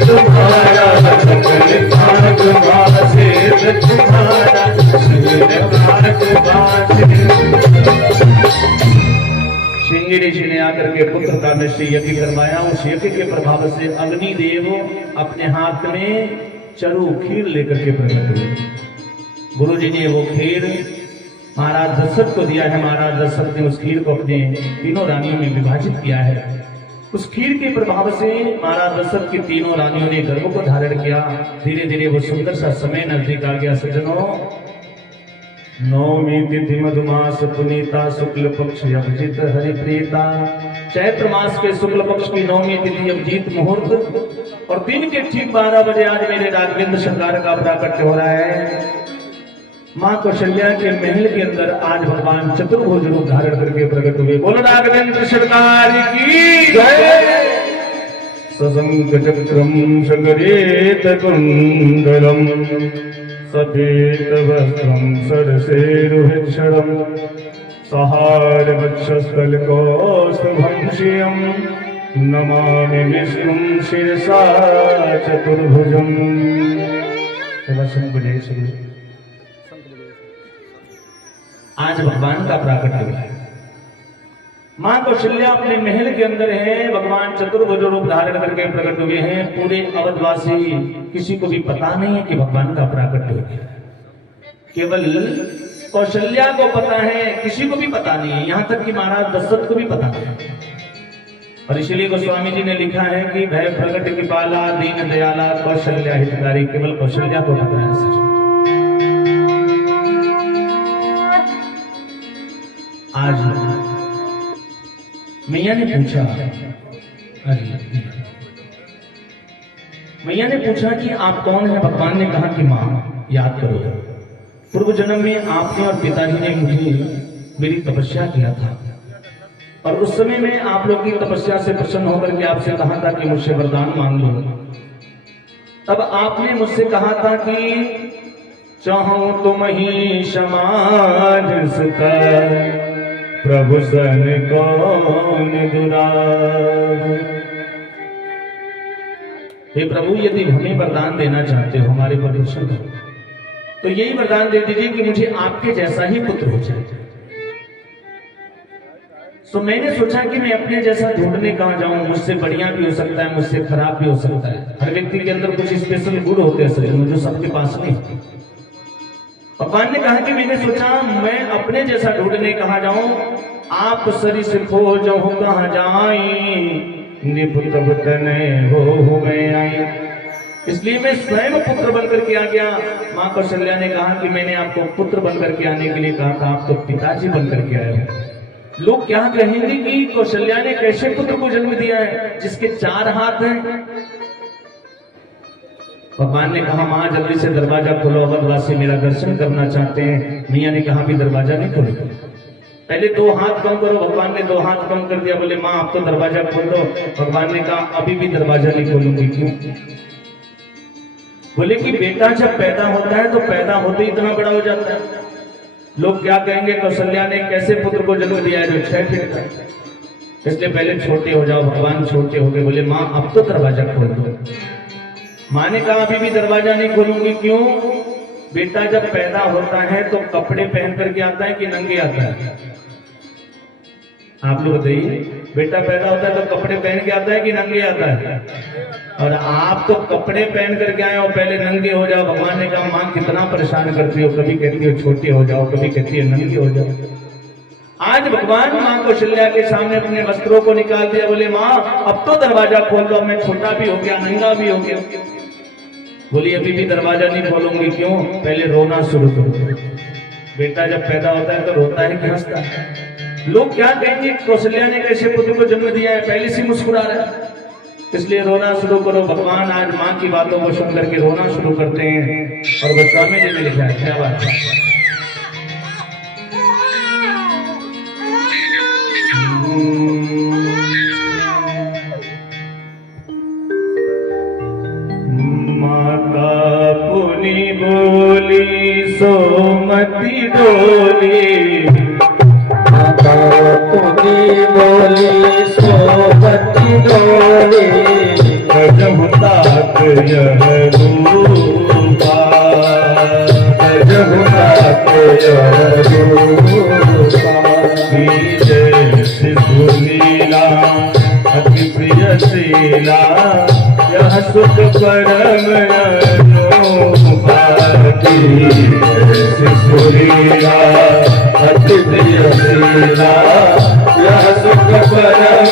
तुम्हारा, सकल काज भाषे तुम्हारा, सकल काज भाषे। शिंगी ऋषि ने आकर के पुत्र का यज्ञ करवाया। उस यज्ञ के प्रभाव से अग्निदेव अपने हाथ में चरु खीर लेकर के प्रकट हुए। गुरु जी ने वो खीर महाराज दशरथ को दिया है। महाराज दशरथ ने उस खीर को अपने तीनों रानियों में विभाजित किया है। उस खीर के प्रभाव से महाराज दशरथ की तीनों रानियों ने गर्भ को धारण किया। धीरे धीरे वो सुंदर सा समय नजदीक आ गया। सज्जनों, नवमी तिथि मधुमास पुनीता शुक्ल पक्ष अभिजीत हरिप्रीता। चैत्र मास के शुक्ल पक्ष की नवमी तिथि अभिजीत मुहूर्त और दिन के ठीक 12 बजे आज मेरे राघवेंद्र सरकार का प्राकट्य हो रहा है। मां कौशल्या के महल के अंदर आज भगवान चतुर्भुज रूप धारण करके प्रकट हुए। बोलो राघवेंद्र सरकार की जय। सशंक चक्रम सगरेत कुंडलम सफेद वस्त्रम सरसेरुहिक्षणम सहार वक्षस्थल कौस्तुभंशियम नमामि विष्णुं शिरसा चतुर्भुजम। आज भगवान का प्राकट्य हुआ है। मां कौशल्या अपने महल के अंदर है। भगवान चतुर्भुज रूप धारण करके प्रकट हुए हैं। पूरे अवधवासी किसी को भी पता नहीं है कि भगवान का प्राकट्य हो गया। केवल कौशल्या को पता है, किसी को भी पता नहीं है, यहाँ तक कि महाराज दशरथ को भी पता नहीं। और इसलिए गोस्वामी जी ने लिखा है कि भय प्रकट कृपाला दीन दयाला कौशल्या हितकारी। केवल कौशल्या को पता है। आज मैया ने पूछा, मैया ने पूछा कि आप कौन हैं? भगवान ने कहा कि मां याद करो, पूर्व जन्म में आपने और पिताजी ने मुझे मेरी तपस्या किया था और उस समय में आप लोग की तपस्या से प्रसन्न होकर के आपसे कहा था कि मुझसे वरदान मांग लो। तब आपने मुझसे कहा था कि चाहो तुम ही समाज सुता प्रभु सन कौन दुरार। हे प्रभु, यदि हमें वरदान देना चाहते हो, हमारे पर प्रसन्न हो, तो यही वरदान दे दीजिए कि मुझे आपके जैसा ही पुत्र हो जाए। तो मैंने सोचा कि मैं अपने जैसा ढूंढने कहां जाऊं। मुझसे बढ़िया भी हो सकता है, मुझसे खराब भी हो सकता है। हर व्यक्ति के अंदर कुछ स्पेशल गुण होते हैं शरीर में जो सबके पास नहीं। भगवान ने कहा कि मैंने सोचा मैं अपने जैसा ढूंढने कहां जाऊं। आप सरिस खोजो कहां जाई निपुत तने हो मैं आई। इसलिए मैं स्वयं पुत्र बनकर के आ गया। मां कौशल्या ने कहा कि मैंने आपको पुत्र बनकर के आने के लिए कहा था, आप तो पिताजी बनकर के आए हो। लोग क्या कहेंगे कि कौशल्या ने कैसे पुत्र को जन्म दिया है जिसके 4 हाथ हैं। भगवान ने कहा मां जल्दी से दरवाजा खोलो, अवधवासी मेरा दर्शन करना चाहते हैं। मियां ने कहा भी दरवाजा नहीं खोलो, पहले 2 हाथ कम करो। भगवान ने 2 हाथ कम कर दिया। बोले मां आप तो दरवाजा खोल दो। भगवान ने कहा अभी भी दरवाजा नहीं खोलूंगी। क्यों? बोले कि बेटा जब पैदा होता है तो पैदा होते ही इतना बड़ा हो जाता है। लोग क्या कहेंगे कौशल्या ने कैसे पुत्र को जन्म दिया है जो 6 फीट का, इसलिए पहले छोटे हो जाओ। भगवान छोटे हो गए। बोले मां अब तो दरवाजा खोल दो। मां ने कहा अभी भी दरवाजा नहीं खोलूंगी। क्यों? बेटा जब पैदा होता है तो कपड़े पहन करके आता है कि नंगे आता है? आप लोग बताइए, बेटा पैदा होता है तो कपड़े पहन के आता है कि नंगे आता है? और आप तो कपड़े पहन करके आए हो, पहले नंगे हो जाओ। भगवान ने कहा मां कितना परेशान करती हो, कभी कहती हो छोटे हो जाओ, कभी कहती है नंगे हो जाओ। आज भगवान मां कौशल्या के सामने अपने वस्त्रों को निकाल दिया। बोले मां अब तो दरवाजा खोल दो, मैं छोटा भी हो गया, नंगा भी हो गया। बोली अभी भी दरवाजा नहीं खोलूंगी। क्यों? पहले रोना शुरू करो। बेटा जब पैदा होता है तो रोता है कि हंसता है? लोग क्या कहेंगे कौशल्या ने कैसे पुत्र को जन्म दिया है, पहले से मुस्कुरा रहा है। इसलिए रोना शुरू करो। भगवान आज मां की बातों को सुन करके रोना शुरू करते हैं। और गोस्वामी जी ने लिखा है, क्या बात है, माता पुनि बोली सोमति डोली। माता पुनि बोली सोमति डोली। गजहु तात यह रूपा, गजहु तात यह रूपा। जय सिद्धू लीला अति प्रिय शीला, यह सुख परम सुरीला अति प्रियशीला यह सुख परम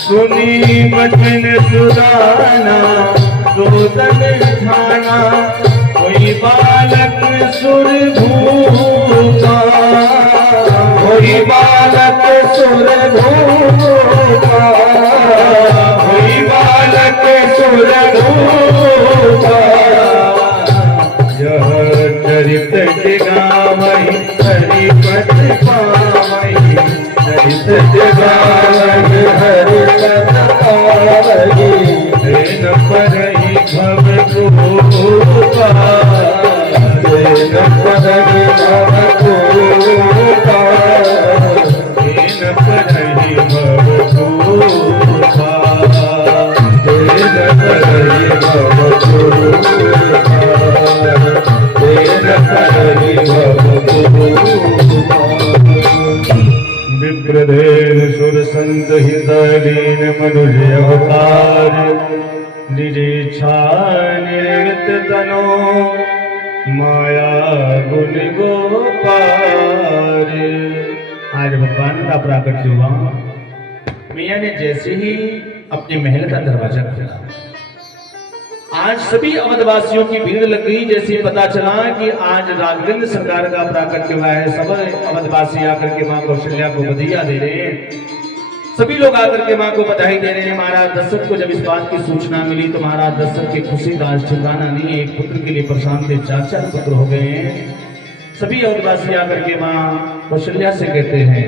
सुनी वचन सुराना रोदन ठाना कोई बालक सुर भूपा कोई बालक सुर भूपा कोई बालक सुर भूपा यह चरित जगावहि हरिपद पावहि चरित जगावहि हरिपद पावहि तेन परहि भव भूपा तेन परहि भव भूपा तेन परहि भव भूपा तेन परहि भव भूपा तेन परहि भव भूपा विप्रदेन सुर संत हितलीन मनुष्य अवतार निजेच्छा निर्मित तनो माया गुण गोपार। आज भगवान का प्राकट्य हुआ। मैया ने जैसे ही अपने महल का दरवाजा खोला, आज सभी अवधवासियों की भीड़ लग गई। जैसे पता चला कि आज राघवेंद्र सरकार का प्राकट्य हुआ है, सब अवधवासी आकर के मां कौशल्या को बधाइयां दे रहे हैं। सभी लोग आकर के मां को बधाई दे रहे हैं। महाराज दशरथ को जब इस बात की सूचना मिली तो महाराज दशरथ की खुशी का ठिकाना नहीं। एक पुत्र के लिए परेशान थे, 4 पुत्र हो गए हैं। सभी अवधवासी आकर के मां कौशल्या से कहते हैं,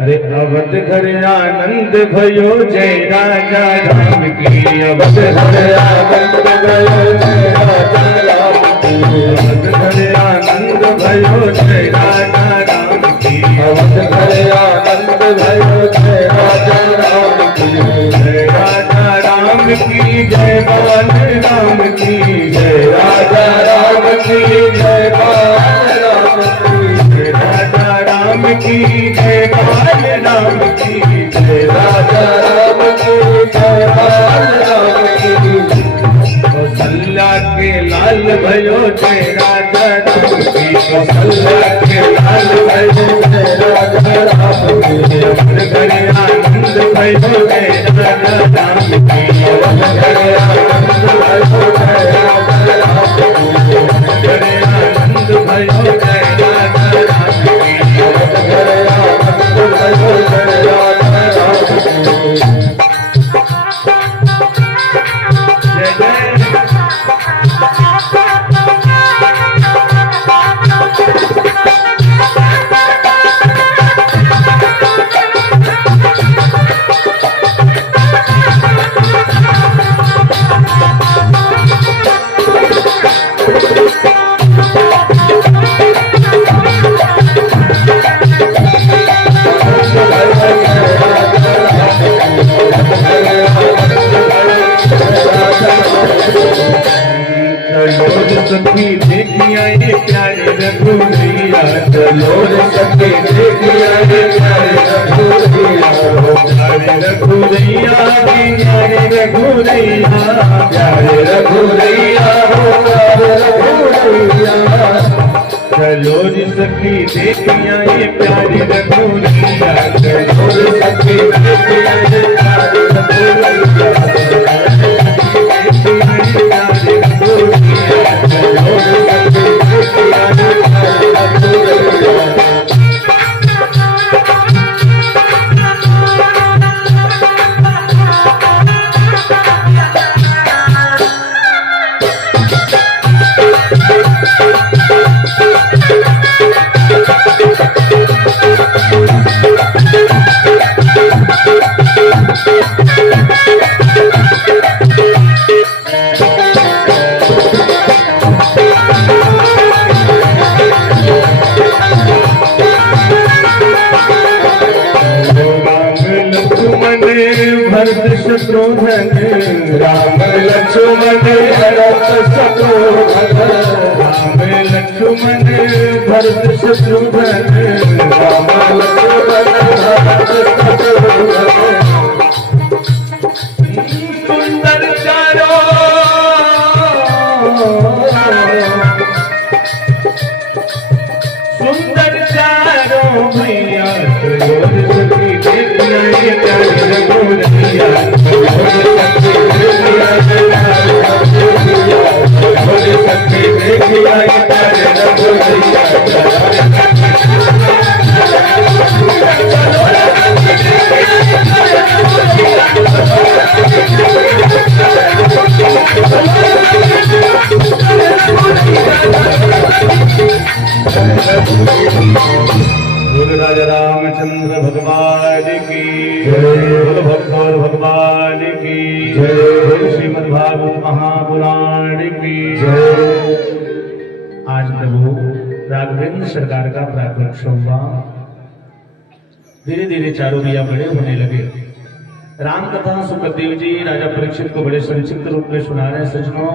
अरे अवध घर आनंद भयो जय राजा राम की। अवध घर आनंद भयो जय राजा राम की। अवध घर आनंद भयो जय राजा राम की। अवध घर आनंद भयो जय राजा राम की। जय राजा राम की जय बाल राम की। जय राजा राम की जय बाल राम की। जय राजा राम की जय बाल राम की। जय राजा राम की जय बाल राम की। कौशल्या के लाल भयो जय राजा राम की। कौशल्या के लाल भयो जय राजा राम की। अवध घर आनंद भयो जय राजा राम की। अवध घर आनंद भयो जय राजा राम की। घर आनंद भयो जय राजा राम की। अवध घर आनंद भयो जय राजा राम की। जय जय सखी देखिया ये प्यारे रघुवैया। चलो रे सखी देखिया ये प्यारे रघुवैया। प्यारे रघुवैया प्यारे रघुवैया। प्यारे रघुवैया हो प्यारे रघुवैया। चलो रे सखी देखिया ये प्यारे रघुवैया। चलो रे सखी देखिया ये प्यारे रघुवैया। भरत शत्रुघ्न राम लक्ष्मण भरत शत्रुघ्न। राम लक्ष्मण भरत शत्रुघ्न। राम लक्ष्मण भरत शत्रुघ्न। भगवान की जय। श्रीमद् भागवत महापुराण की जय। आज प्रभु राघवेंद्र सरकार का प्राकरण सोमवार। धीरे धीरे चारों भैया बड़े होने लगे। राम कथा सुखदेव जी राजा परीक्षित को बड़े संक्षिप्त रूप में सुना रहे हैं। सज्जनों,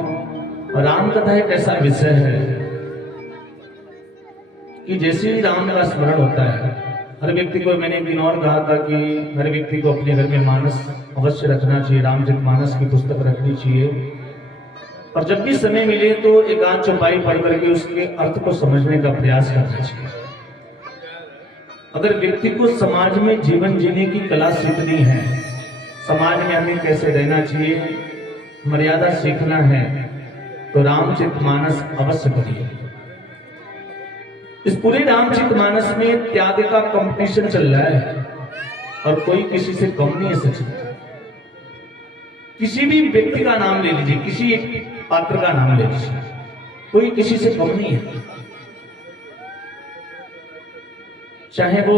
और राम कथा एक ऐसा विषय है कि जैसे ही राम का स्मरण होता है, हर व्यक्ति को, मैंने एक दिन और कहा था कि हर व्यक्ति को अपने घर में मानस अवश्य रखना चाहिए, रामचरितमानस की पुस्तक रखनी चाहिए, और जब भी समय मिले तो एक आध चौपाई पढ़ करके उसके अर्थ को समझने का प्रयास करना चाहिए। अगर व्यक्ति को समाज में जीवन जीने की कला सीखनी है, समाज में हमें कैसे रहना चाहिए, मर्यादा सीखना है, तो रामचरितमानस अवश्य पढ़िए। इस पूरे रामचरितमानस में त्याग का कंपटीशन चल रहा है और कोई किसी से कम नहीं है। सचिन, किसी भी व्यक्ति का नाम ले लीजिए, किसी एक पात्र का नाम ले लीजिए, कोई किसी से कम नहीं है। चाहे वो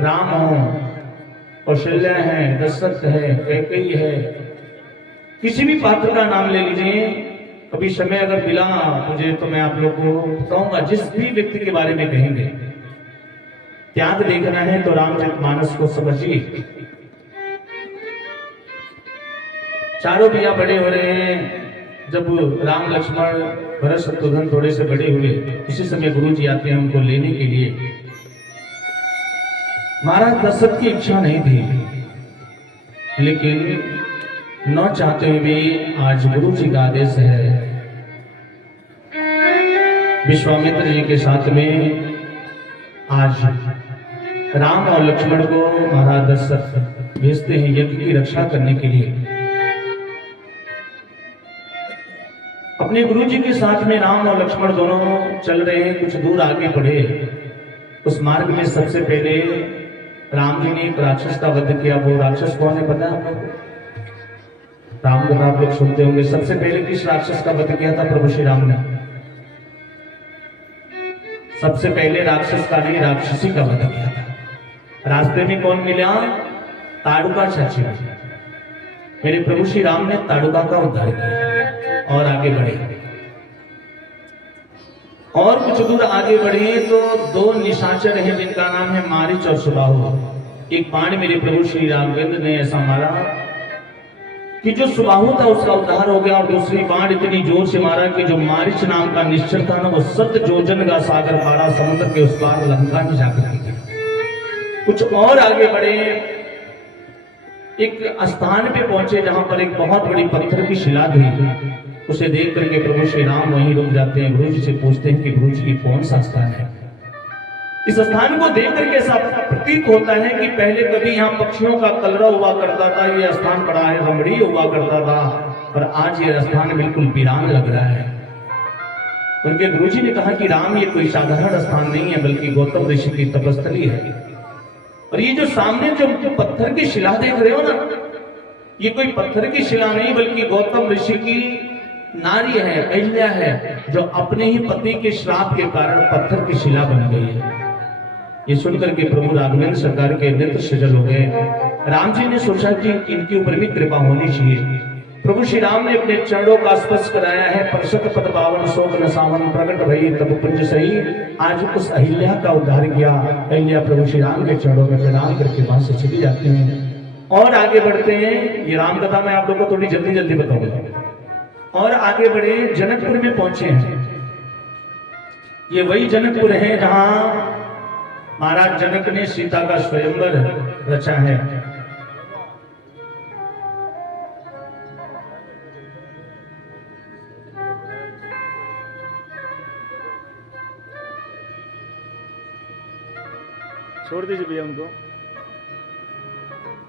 राम हो, कौशल्या है, दशरथ है, कैकेयी है, किसी भी पात्र का नाम ले लीजिए। कभी समय अगर मिला मुझे तो मैं आप लोगों को बताऊंगा, जिस भी व्यक्ति के बारे में कहेंगे त्याग देखना है तो रामचरितमानस को समझिए। चारों भैया बड़े हो रहे हैं। जब राम लक्ष्मण भरत शत्रुघ्न थोड़े से बड़े हुए, इसी समय गुरु जी आते हैं उनको लेने के लिए। महाराज दशरथ की इच्छा नहीं थी, लेकिन न चाहते हुए भी आज गुरु जी का आदेश है। विश्वामित्र जी के साथ में आज राम और लक्ष्मण को महाराज दशरथ भेजते हैं यज्ञ की रक्षा करने के लिए। अपने गुरु जी के साथ में राम और लक्ष्मण दोनों चल रहे हैं। कुछ दूर आगे बढ़े, उस मार्ग में सबसे पहले राम जी ने एक राक्षस का वध किया। वो राक्षस कौन है पता है आप लोग? राम कथा आप लोग सुनते होंगे। सबसे पहले किस राक्षस का वध किया था प्रभु श्री राम ने? सबसे पहले राक्षस का नहीं, राक्षसी का वध किया था। रास्ते में कौन मिला? ताड़ुका चाची। मेरे प्रभु श्री राम ने ताड़ुका का उद्धार किया और आगे बढ़े। और कुछ दूर आगे बढ़े तो दो निशाचर हैं जिनका नाम है मारीच और सुबाहु। एक बाण मेरे प्रभु श्री रामचंद्र ने ऐसा मारा कि जो सुबाहु था उसका उद्धार हो गया, और दूसरी बाण इतनी जोर से मारा कि जो मारीच नाम का निश्चर था ना, वो 7 योजन का सागर पारा समुद्र के उस पार लंका में जाकर गया। कुछ और आगे बढ़े, एक स्थान पे पहुंचे जहां पर एक बहुत बड़ी पत्थर की शिला थी। उसे देख करके प्रभु श्री राम वहीं रुक जाते हैं। गुरु जी से पूछते हैं कि गुरु जी की कौन सा स्थान है? इस स्थान को देख करके ऐसा प्रतीत होता है कि पहले कभी यहाँ पक्षियों का कलरव हुआ करता था, ये स्थान पड़ा है, रमणीय हुआ करता था, और आज ये स्थान बिल्कुल वीरान लग रहा है। उनके गुरु जी ने कहा कि राम, ये कोई साधारण स्थान नहीं है, बल्कि गौतम ऋषि की तपस्थली है। और ये जो सामने जो पत्थर की शिला देख रहे हो ना, ये कोई पत्थर की शिला नहीं बल्कि गौतम ऋषि की नारी है, अहिल्या है, जो अपने ही पति के श्राप के कारण पत्थर की शिला बन गई है। ये सुनकर के प्रभु राघवेंद्र सरकार के नेत्र सजल हो गए। राम जी ने सोचा कि इनके ऊपर भी कृपा होनी चाहिए। प्रभु श्री राम ने अपने चरणों का स्पर्श कराया है। परशत पद पावन शोक न सावन प्रकट भई तब पुंज सही। आज उस अहिल्या का उद्धार किया। अहिल्या प्रभु श्री राम के चरणों में प्रणाम करके वहां से चली जाते हैं और आगे बढ़ते हैं। ये राम कथा मैं आप लोगों को थोड़ी जल्दी जल्दी बताऊंगा। और आगे बढ़े, जनकपुर में पहुंचे हैं। ये वही जनकपुर है जहां महाराज जनक ने सीता का स्वयंवर रचा है। छोड़ दीजिए भैया उनको।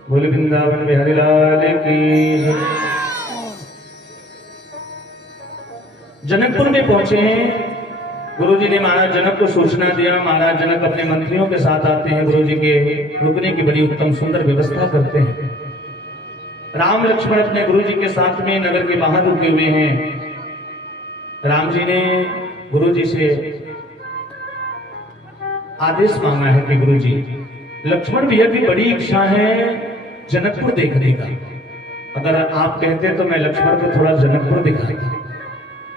बोले वृंदावन बिहारी लाल की। जनकपुर में पहुंचे हैं। गुरुजी ने महाराज जनक को सूचना दिया। महाराज जनक अपने मंत्रियों के साथ आते हैं। गुरुजी के रुकने की बड़ी उत्तम सुंदर व्यवस्था करते हैं। राम लक्ष्मण अपने गुरुजी के साथ में नगर के बाहर रुके हुए हैं। राम जी ने गुरुजी से आदेश मांगा है कि गुरुजी, लक्ष्मण भैया की बड़ी इच्छा है जनकपुर देखने का। अगर आप कहते तो मैं लक्ष्मण को थोड़ा जनकपुर दिखाता।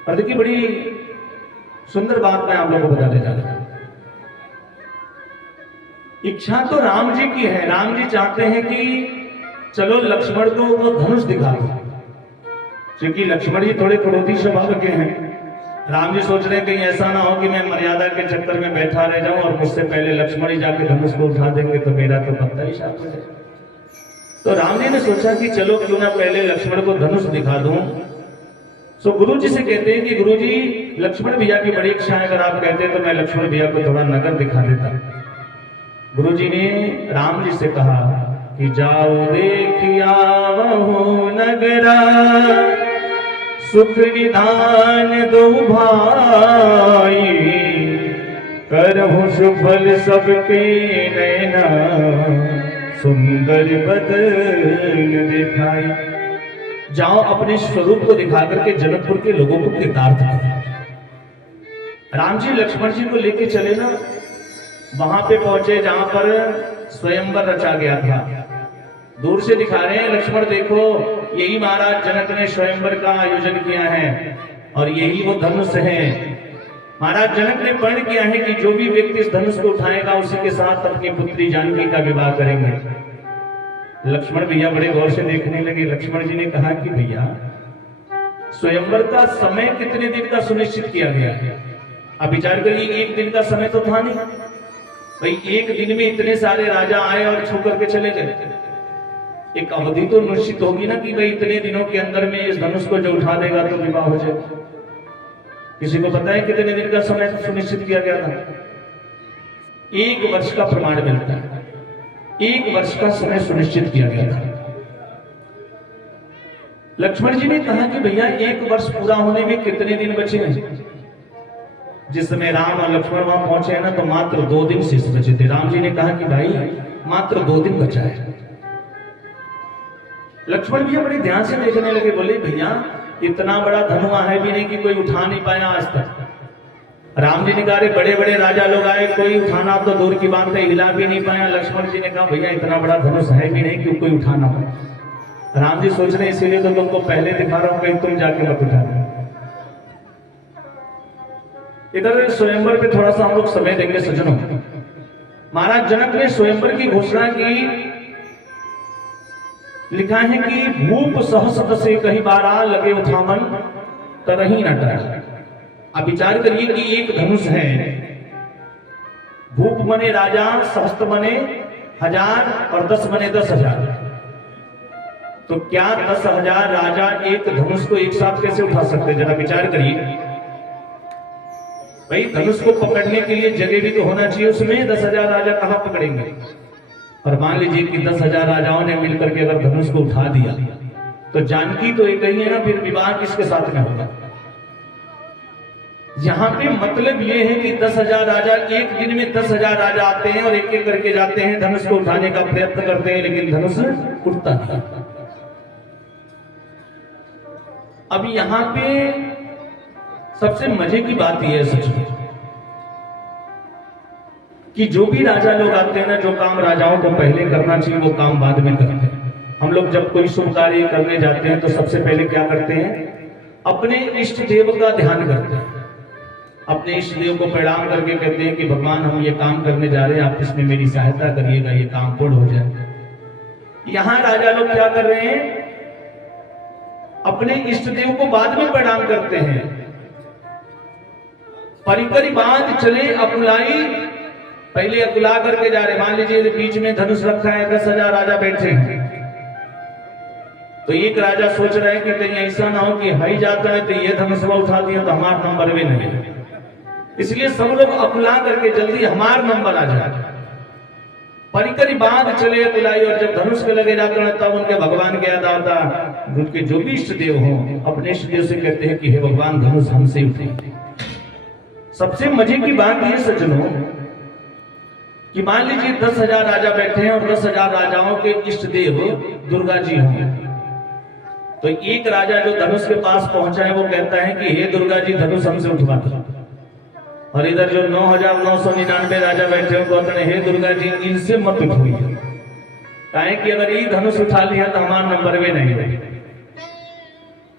और देखिए बड़ी सुंदर बात मैं आप लोगों को बताने जा रहा हूं। इच्छा तो राम जी की है, राम जी चाहते हैं कि चलो लक्ष्मण को वो धनुष दिखा दो, क्योंकि लक्ष्मण जी थोड़े क्रोधी स्वभाव के हैं। राम जी सोच रहे हैं कहीं ऐसा ना हो कि मैं मर्यादा के चक्कर में बैठा रह जाऊं और मुझसे पहले लक्ष्मण जी जाके धनुष को उठा देंगे तो मेरा तो पत्ता ही साफ हो जाए। तो राम जी ने सोचा कि चलो क्यों ना पहले लक्ष्मण को धनुष दिखा दूं। सो गुरु जी से कहते हैं कि गुरु जी लक्ष्मण भैया की बड़ी इच्छा है, अगर आप कहते तो मैं लक्ष्मण भैया को थोड़ा नगर दिखा देता। गुरु जी ने राम जी से कहा कि जाओ देखिया वहु नगरा, सुख निधान दो भाई, करहु सुफल सबके नैना, सुंदर बदन दिखाई। जाओ अपने स्वरूप को दिखा करके जनकपुर के लोगों को कृतार्थ करो। राम जी लक्ष्मण जी को लेके चले ना, वहां पे पहुंचे जहां पर स्वयंवर रचा गया था। दूर से दिखा रहे हैं लक्ष्मण देखो, यही महाराज जनक ने स्वयंवर का आयोजन किया है और यही वो धनुष है। महाराज जनक ने प्रण किया है कि जो भी व्यक्ति इस धनुष को उठाएगा उसी के साथ अपनी पुत्री जानकी का विवाह करेंगे। लक्ष्मण भैया बड़े गौर से देखने लगे। लक्ष्मण जी ने कहा कि भैया स्वयंवर का समय कितने दिन का सुनिश्चित किया गया है? आप विचार करिए, एक दिन का समय तो था नहीं भाई। एक दिन में इतने सारे राजा आए और छू करके चले गए। एक अवधि तो निश्चित होगी ना कि भाई इतने दिनों के अंदर में इस धनुष को जो उठा देगा तो विवाह हो जाएगा। किसी को पता है कितने दिन का समय सुनिश्चित किया गया था? 1 वर्ष का प्रमाण मिलता है। 1 वर्ष का समय सुनिश्चित किया गया था। लक्ष्मण जी ने कहा कि भैया 1 वर्ष पूरा होने में कितने दिन बचे हैं? जिस समय राम और लक्ष्मण वहां पहुंचे हैं ना, तो मात्र 2 दिन शेष बचे थे। राम जी ने कहा कि भाई मात्र 2 दिन बचा है। लक्ष्मण भैया बड़े ध्यान से देखने लगे, बोले भैया इतना बड़ा धनुआ है भी नहीं कि कोई उठा नहीं पाया आज तक। राम जी ने कहा बड़े बड़े राजा लोग आए, कोई उठाना तो दूर की बात है, हिला भी नहीं पाया। लक्ष्मण जी ने कहा भैया इतना बड़ा धनुष है भी नहीं कि कोई उठाना पाए। राम जी सोच रहे इसीलिए तो तुमको पहले दिखा रहा हूं, कहीं तुम जाके मत उठा। इधर स्वयंवर पे थोड़ा सा हम लोग समय देंगे सज्जनों। महाराज जनक ने स्वयंवर की घोषणा की। लिखा है कि भूप सहस्र से कहीं बारा लगे उठावन तरही न डरा। आप विचार करिए कि एक धनुष है, भूप बने राजा, सहस्त्र बने 1000 और 10 बने 10,000। तो क्या 10,000 राजा एक धनुष को एक साथ कैसे उठा सकते? जरा विचार करिए भाई। धनुष को पकड़ने के लिए जगह भी तो होना चाहिए उसमें। 10,000 राजा कहां पकड़ेंगे? और मान लीजिए कि 10,000 राजाओं ने मिलकर के अगर धनुष को उठा दिया तो जानकी तो एक ही है ना, फिर विवाह किसके साथ में होगा? यहां पे मतलब ये है कि 10,000 राजा, एक दिन में 10,000 राजा आते हैं और एक एक करके जाते हैं, धनुष को उठाने का प्रयत्न करते हैं, लेकिन धनुष उठता नहीं। अब यहां पे सबसे मजे की बात यह है सच में कि जो भी राजा लोग आते हैं ना, जो काम राजाओं को पहले करना चाहिए वो काम बाद में करते हैं। हम लोग जब कोई शुभ कार्य करने जाते हैं तो सबसे पहले क्या करते हैं? अपने इष्ट देव का ध्यान करते हैं। अपने इष्ट देव को प्रणाम करके कहते हैं कि भगवान हम ये काम करने जा रहे हैं, आप इसमें मेरी सहायता करिएगा, ये काम पूर्ण हो जाए। यहां राजा लोग क्या कर रहे हैं? अपने इष्ट देव को बाद में प्रणाम करते हैं। परिकरी बांध चले अकुलाई, पहले अकुला करके जा रहे। मान लीजिए बीच में धनुष रखा है, 10,000 राजा बैठे हैं, तो एक राजा सोच रहे हैं कि कहीं ऐसा ना हो कि हई जाता है तो ये धनुष उठा दिया तो हमारा नंबर भी नहीं है, इसलिए सब लोग अकुला करके जल्दी हमारा नंबर आ जाए। परिकरी बांध चले अकुलाई, और जब धनुष पे लगे जाते हैं तब उनके भगवान के याद आता। उनके जो भी इष्ट देव हो अपने इष्ट देव से कहते हैं कि हे भगवान धनुष हमसे उठे। सबसे मजे की बात यह सज्जनों कि मान लीजिए 10,000 राजा बैठे हैं और 10,000 राजाओं के इष्ट देव दुर्गा जी हों, तो एक राजा जो धनुष के पास पहुंचा है वो कहता है कि हे दुर्गा जी धनुष हमसे उठवा दो। और इधर जो 9,999 राजा बैठे हैं कहते हैं हे दुर्गा जी इनसे मत उठवाइए। कहे कि अगर ये धनुष उठा लिया तो हमारा नंबर भी नहीं है।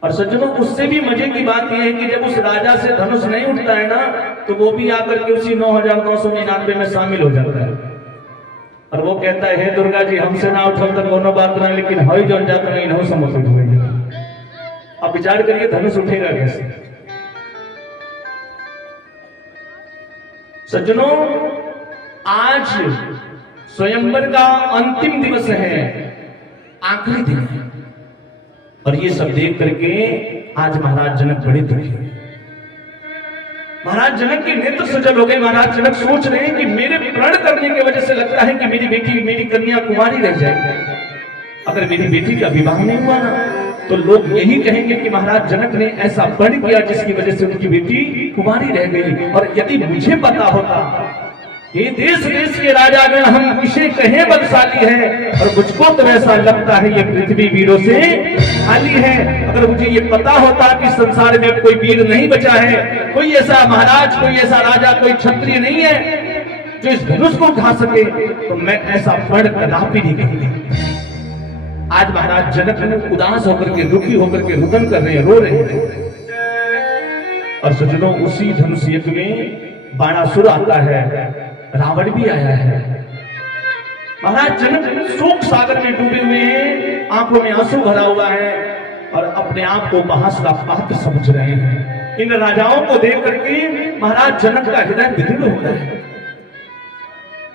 और सज्जनों उससे भी मजे की बात यह है कि जब उस राजा से धनुष नहीं उठता है ना तो वो भी आकर के उसी 9,999 में शामिल हो जाता है। और वो कहता है हे दुर्गा जी हमसे ना उठल तो कोनो बात ना, लेकिन हई जन जाता नहीं हो समझ उठेगा। अब विचार करिए धनुष उठेगा कैसे। सज्जनों आज स्वयंवर का अंतिम दिवस है, आखिरी दिन है, और ये सब देख करके आज महाराज जनक बड़े दुखी हैं। महाराज जनक के नेत्र सजल हो गए। महाराज जनक सोच रहे हैं कि मेरे प्रण करने की वजह से लगता है कि मेरी बेटी, मेरी कन्या कुमारी रह जाएगी। अगर मेरी बेटी का विवाह नहीं हुआ ना तो लोग यही कहेंगे कि महाराज जनक ने ऐसा प्रण किया जिसकी वजह से उनकी बेटी कुमारी रह गई। और यदि मुझे पता होता ये देश देश के राजागण हम किसे कहे बलशाली है, और मुझको तो ऐसा लगता है ये पृथ्वी वीरों से खाली है। अगर मुझे ये पता होता कि संसार में कोई वीर नहीं बचा है, कोई ऐसा महाराज, कोई ऐसा राजा, कोई क्षत्रिय नहीं है जो इस धनुष को उठा सके, तो मैं ऐसा प्रण कदापि नहीं करती। आज महाराज जनक ने उदास होकर के, दुखी होकर के रुदन कर रहे हैं, रो रहे हैं। और सज्जनों उसी धनुष युद्ध में बाणासुर आता है, रावण भी आया है। महाराज जनक शोक सागर में डूबे हुए हैं, आंखों में आंसू भरा हुआ है और अपने आप को बहस का पात्र समझ रहे हैं। इन राजाओं को देख करके महाराज जनक का हृदय विदीर्ण होता है।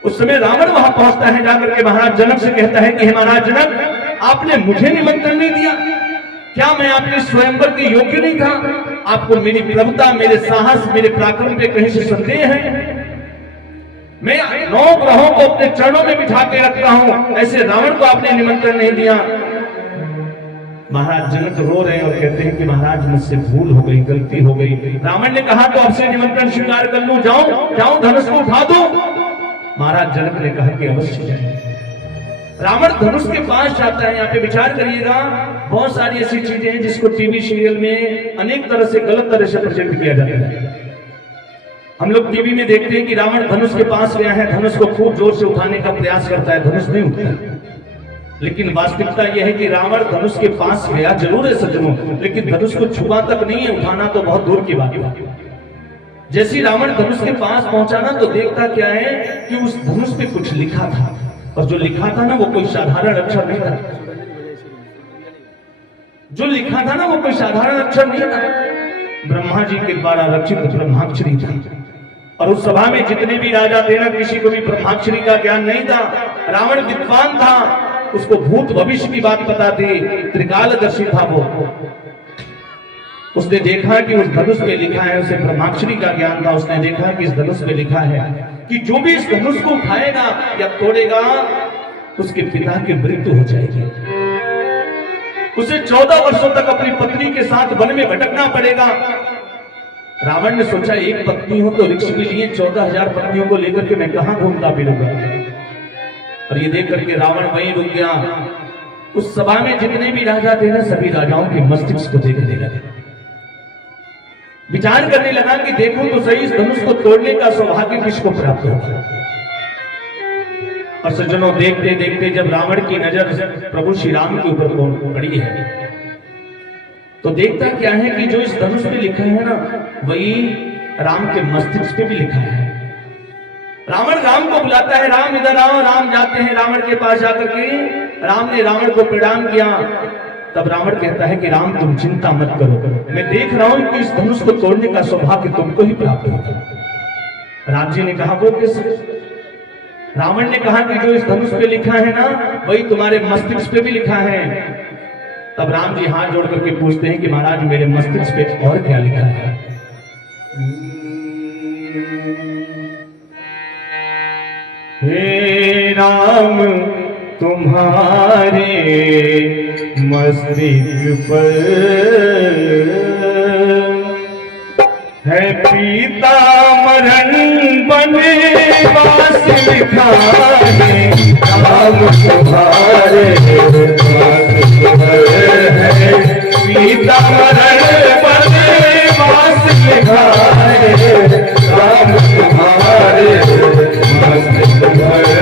उस समय रावण वहां पहुंचता है, जाकर के महाराज जनक से कहता है कि हे महाराज जनक आपने मुझे निमंत्रण नहीं दिया, क्या मैं आपके स्वयंवर के योग्य नहीं था? आपको मेरी प्रभुता, मेरे साहस, मेरे पराक्रम पे कहीं से संदेह है? मैं 9 ग्रहों को अपने चरणों में बिठा के रखता हूं, ऐसे रावण को आपने निमंत्रण नहीं दिया। महाराज जनक रो रहे हैं और कहते हैं कि महाराज मुझसे भूल हो गई, गलती हो गई। रावण ने कहा तो आपसे निमंत्रण स्वीकार कर लूं, जाऊं धनुष को उठा दो। महाराज जनक ने कहा कि अवश्य जाएंगे। रावण धनुष के पास जाता है। यहाँ पे विचार करिएगा, बहुत सारी ऐसी चीजें हैं जिसको टीवी सीरियल में अनेक तरह से, गलत तरह से प्रेजेंट किया जाता है। हम लोग टीवी में देखते हैं कि रावण धनुष के पास गया है, धनुष को खूब जोर से उठाने का प्रयास करता है, धनुष नहीं उठता। लेकिन वास्तविकता यह है कि रावण धनुष के पास गया जरूर है सज्जनों, लेकिन धनुष को छुपा तक नहीं है, उठाना तो बहुत दूर की बात है। जैसे रावण धनुष के पास पहुंचा ना तो देखता क्या है कि उस धनुष पे कुछ लिखा था, और जो लिखा था ना वो कोई साधारण अक्षर नहीं था। जो लिखा था ना वो कोई साधारण अक्षर नहीं था, ब्रह्मा जी के द्वारा रचित ब्रह्माक्षरी था। और उस सभा में जितने भी राजा थे ना, किसी को भी ब्रह्माक्षरी का ज्ञान नहीं था। रावण विद्वान था, उसको भूत भविष्य की बात पता थी, त्रिकालदर्शी था वो। उसने देखा कि उस धनुष पे लिखा है, उसे ब्रह्माक्षरी का ज्ञान था। उसने देखा कि इस धनुष पे लिखा है कि जो भी इस धनुष को उठाएगा या तोड़ेगा उसके पिता की मृत्यु हो जाएगी, उसे 14 वर्षों तक अपनी पत्नी के साथ वन में भटकना पड़ेगा। रावण ने सोचा एक पत्नी हो तो रिक्श के लिए 14,000 पत्नियों को लेकर के मैं कहां घूमता फिरूंगा। और ये देख करके रावण वहीं रुक गया। उस सभा में जितने भी राजा थे ना, सभी राजाओं के मस्तिष्क को देखने लगे, विचार करने लगा कि देखो तो सही, इस धनुष को तोड़ने का सौभाग्य किसको प्राप्त होगा। और सज्जनों देखते देखते जब रावण की नजर प्रभु श्री राम के ऊपर पड़ी है तो देखता क्या है कि जो इस धनुष पे लिखा है ना वही राम के मस्तिष्क पे भी लिखा है। रावण राम को बुलाता है, राम इधर आओ। राम जाते हैं रावण के पास जाकर के राम ने रावण को प्रणाम किया। तब रावण कहता है कि राम तुम चिंता मत करो, मैं देख रहा हूं कि इस धनुष को तोड़ने का सौभाग्य तुमको ही प्राप्त होगा। राम जी ने कहा वो कैसे? रावण ने कहा कि जो इस धनुष पे लिखा है ना वही तुम्हारे मस्तिष्क पे भी लिखा है। तब राम जी हाथ जोड़ करके पूछते हैं कि महाराज मेरे मस्तिष्क पे और क्या लिखा है? हे राम तुम्हारे मस्तिष्क पर है पीता मरण वनवास लिखा है। राम तुम्हारे मस्तिष्क पर है पीता मरण वनवास लिखा है। राम तुम्हारे मस्तिष्क पर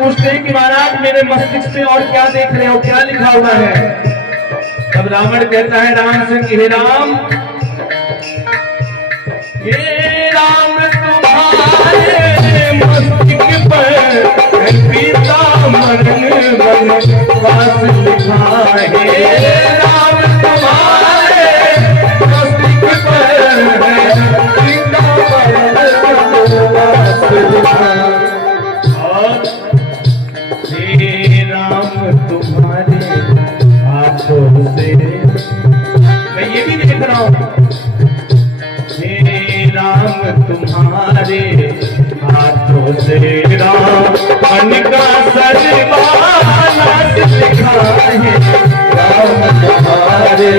पूछते हैं कि महाराज मेरे मस्तिष्क में और क्या देख रहे हो, क्या लिखा हुआ है? तब रावण कहता है राम से कि हे राम, ये राम तुम्हारे मस्तिष्क पर पीताम्बर वनवास लिखा है। राम तुम्हारे मस्तिष्क पर पीताम्बर वनवास लिखा है। और हे राम तुम्हारे हाथों से, मैं ये भी देख रहा हूं, हे राम तुम्हारे हाथों से रावण का सर्वनाश लिखा है। राम तुम्हारे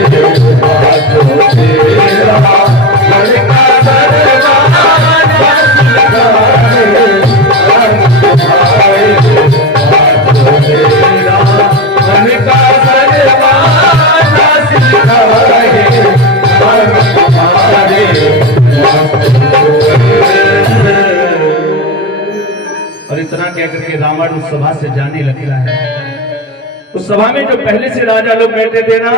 हाथों से रावण का सर्वनाश लिखा है। राम तुम्हारे हाथों से रावण का सर्वनाश लिखा है। राम तुम्हारे और इतना कहकर के रावण उस सभा से जाने लगता है। उस सभा में जो पहले से राजा लोग बैठे थे ना,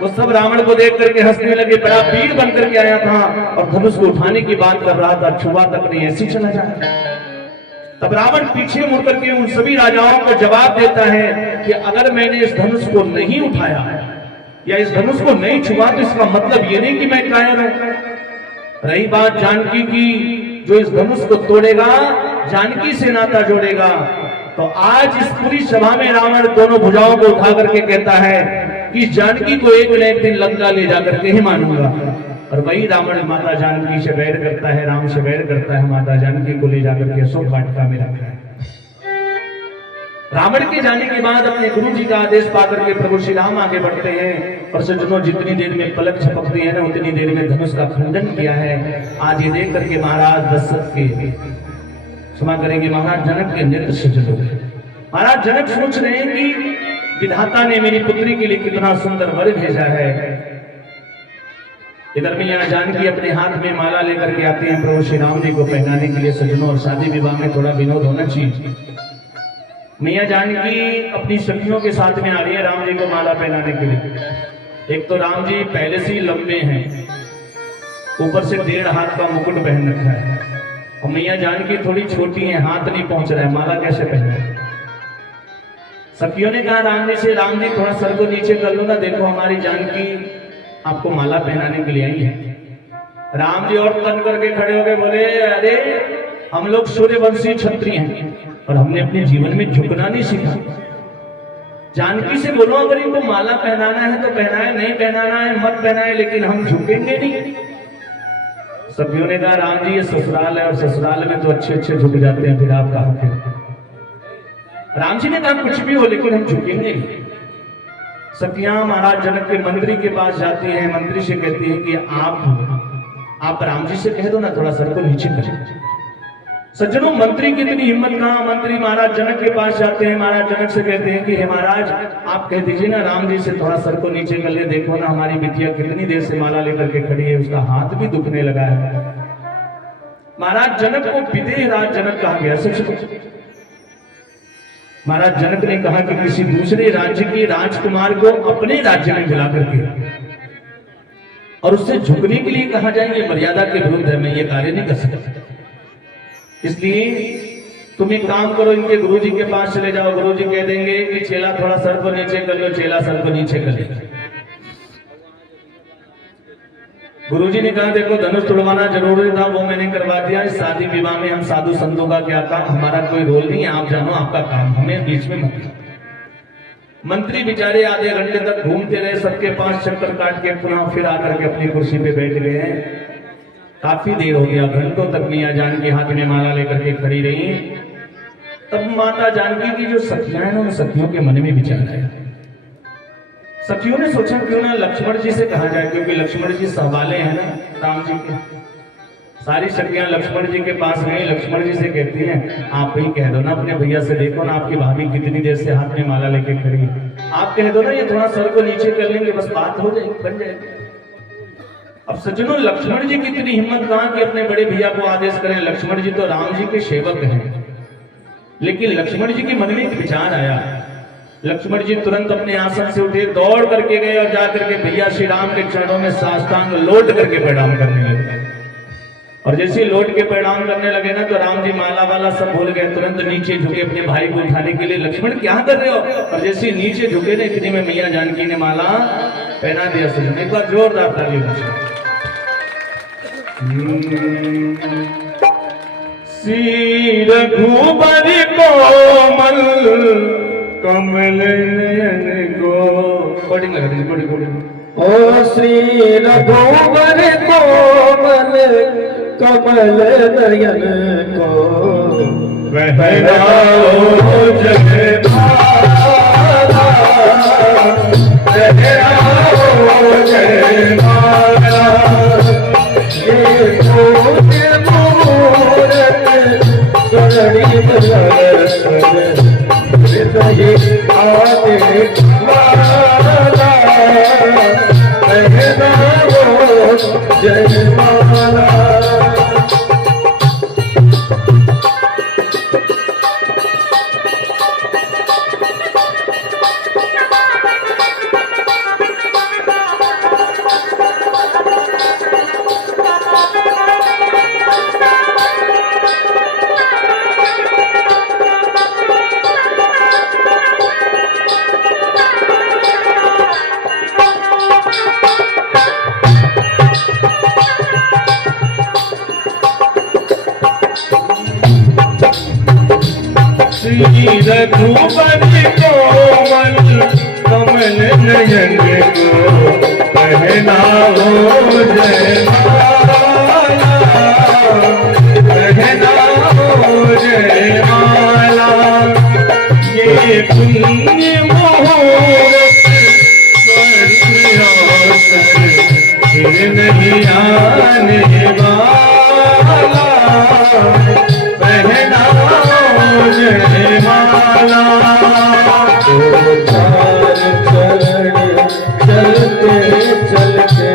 वो सब रावण को देख करके हंसने लगे। बड़ा वीर बन करके आया था और धनुष को उठाने की बात कर रहा था, छुआ तक नहीं, ऐसी चला जाए। तब रावण पीछे मुड़ करके उन सभी राजाओं को जवाब देता है कि अगर मैंने इस धनुष को नहीं उठाया या इस धनुष को नहीं छुआ तो इसका मतलब ये नहीं कि मैं कायर हूं। रही बात जानकी की, जो इस धनुष को तोड़ेगा जानकी से नाता जोड़ेगा। तो आज इस पूरी सभा में रावण दोनों भुजाओं को उठा करके कहता है कि जानकी को एक न एक दिन लंका ले जाकर के ही मानूंगा। और वही रावण माता जानकी से बैर करता है, राम से बैर करता है, माता जानकी को ले जाकर के अशोक वाटिका में रखता है। रावण के जाने के बाद अपने गुरु जी का आदेश पाकर के प्रभु श्री राम आगे बढ़ते हैं और सज्जनों जितनी देर में पलक झपकती है ना, उतनी देर में धनुष का खंडन किया है। आज ये देख करके महाराज दशरथ के, क्षमा करेंगे, महाराज जनक के नेत्र सजल हो गए। महाराज जनक सोच रहे हैं कि विधाता ने मेरी पुत्री के लिए कितना सुंदर वर भेजा है। इधर में यहाँ जानकी अपने हाथ में माला लेकर के आते हैं प्रभु श्री राम जी को पहनाने के लिए। सज्जनों, और शादी विवाह में थोड़ा विनोद होना चाहिए। मैया जानकी अपनी सखियों के साथ में आ रही है राम जी को माला पहनाने के लिए। एक तो राम जी पहले से ही लंबे हैं, ऊपर से 1.5 हाथ का मुकुट पहन रखा है, और मैया जानकी थोड़ी छोटी है, हाथ नहीं पहुंच रहा है, माला कैसे पहने। सखियों ने कहा राम जी से, राम जी थोड़ा सर को नीचे कर लो ना, देखो हमारी जानकी आपको माला पहनाने के लिए आई है। राम जी और तन करके खड़े हो गए, बोले अरे हम लोग सूर्यवंशी क्षत्रिय हैं और हमने अपने जीवन में झुकना नहीं सीखा। जानकी से बोलो अगर इनको माला पहनाना है तो पहनाए, नहीं पहनाना है मत पहनाए, लेकिन हम झुकेंगे नहीं। सखियों ने कहा राम जी ये ससुराल है और ससुराल में तो अच्छे अच्छे झुक जाते हैं, फिर आप कहा थे। राम जी ने कहा कुछ भी हो लेकिन हम झुकेंगे नहीं। सखियां महाराज जनक के मंत्री के पास जाती हैं, मंत्री से कहती है कि आप राम जी से कह दो ना थोड़ा सर को नीचे करें। सज्जनों, मंत्री की इतनी हिम्मत कहां। मंत्री महाराज जनक के पास जाते हैं, महाराज जनक से कहते हैं कि हे महाराज आप कह दीजिए ना राम जी से थोड़ा सर को नीचे कर ले, देखो ना हमारी बिटिया कितनी देर से माला लेकर के खड़ी है, उसका हाथ भी दुखने लगा है। महाराज जनक को विदेह राज जनक कहा गया। महाराज जनक ने कहा कि किसी दूसरे राज्य के राजकुमार को अपने राज्य में मिला करके और उससे झुकने के लिए कहा जाए, ये मर्यादा के विरुद्ध है, मैं ये कार्य नहीं कर सकता। इसलिए तुम एक काम करो, इनके गुरुजी के पास चले जाओ, गुरुजी कह देंगे कि चेला थोड़ा सर को नीचे कर लो, चेला सर को नीचे कर ले। गुरुजी ने कहा देखो धनुष तोड़वाना जरूरी था, वो मैंने करवा दिया। इस शादी विवाह में हम साधु संतों का क्या काम, हमारा कोई रोल नहीं है, आप जानो आपका काम, हमें बीच में मत। मंत्री बेचारे आधे घंटे तक घूमते रहे, सबके 5 चक्कर काट के पुनः फिर आकर के अपनी कुर्सी पे बैठ गए हैं। काफी देर हो गया, घंटों तक मैया जानकी हाथ में माला लेकर के खड़ी रही। तब माता जानकी की जो सखियां हैं, उन सखियों के मन में विचार आया। सखियों ने सोचा क्यों ना लक्ष्मण जी से कहा जाए, क्योंकि लक्ष्मण जी सहवाले हैं ना राम जी के। सारी सखियां लक्ष्मण जी के पास गई, लक्ष्मण जी से कहती हैं आप ही कह दो ना अपने भैया से, देखो ना आपकी भाभी कितनी देर से हाथ में माला लेके खड़ी है, आप कह दो ना ये थोड़ा सर को नीचे कर लेंगे, बस बात हो जाएगी, बन जाएगी। अब सज्जनों, लक्ष्मण जी की इतनी हिम्मत कहां कि अपने बड़े भैया को आदेश करें। लक्ष्मण जी तो राम जी के सेवक हैं, लेकिन लक्ष्मण जी के मन में एक विचार आया। लक्ष्मण जी तुरंत अपने आसन से उठे, दौड़ करके गए और जाकर के भैया श्री राम के चरणों में साष्टांग लौट करके प्रणाम करने लगे। और जैसे लौट के प्रणाम करने लगे ना तो राम जी माला वाला सब भूल गए, तुरंत नीचे झुके अपने भाई को उठाने के लिए। लक्ष्मण क्या कर रहे हो? और जैसे नीचे झुके ना इतने में मैया जानकी ने माला पहना दिया सजन। एक बार जोरदार ताली बजाओ। श्री रघुबर कोमल कमल नयन को कोडिंग लगा दीजिए, कोडिंग। ओ श्री रघुवर कोमल कमल नयन को पहनाओ जयमाला, पहनाओ जयमाला। ये कोटि मूरत स्वर्णिम दर्शन हृदय आदि माला, पहनाओ जयमाला। श्री रघुबर कोमल कमल नयन को पहनाओ जयमाला, पहनाओ जयमाला। ये पुण्य मुहूर्त फिर नहीं आने वाला, पहनाओ जयमाला। चलते चलते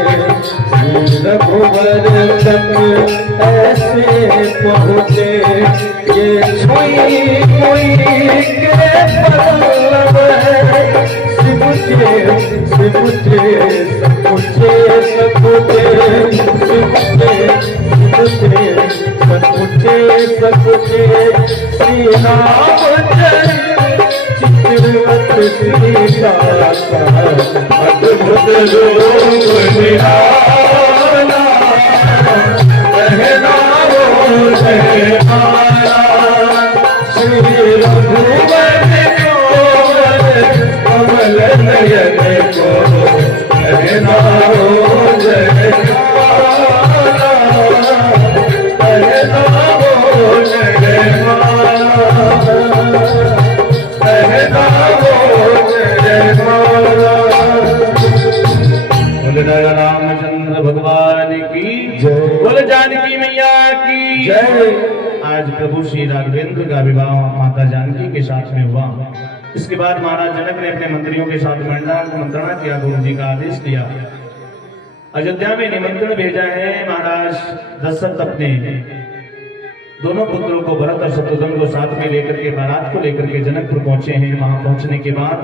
रघुवर तक ऐसे पहुँचे, ये छुई मुई के पल्लव है, सिमटे सिमटे सकुचे सकुचे, सिमटे सिमटे सकुचे सकुचे। श्री रामचंद्र चित्रवत सीता का अद्भुत रूप निराला, पहनाओ जयमाला। श्री रघुवर कोमल कमल नयन को पहनाओ जयमाला, पहनाओ जयमाला, पहनाओ जयमाला। बोले राजा रामचंद्र भगवान की जय। बोले जानकी मैया की जय। आज प्रभु श्री राघवेंद्र का विवाह माता जानकी के साथ में हुआ। इसके बाद महाराज जनक ने अपने मंत्रियों के साथ मंत्रणा किया, गुरु जी का आदेश दिया। अयोध्या में निमंत्रण भेजा है। महाराज दशरथ अपने दोनों पुत्रों को भरत और शत्रुघ्न को साथ में लेकर के बारात को लेकर के जनकपुर पहुंचे हैं। वहां पहुंचने के बाद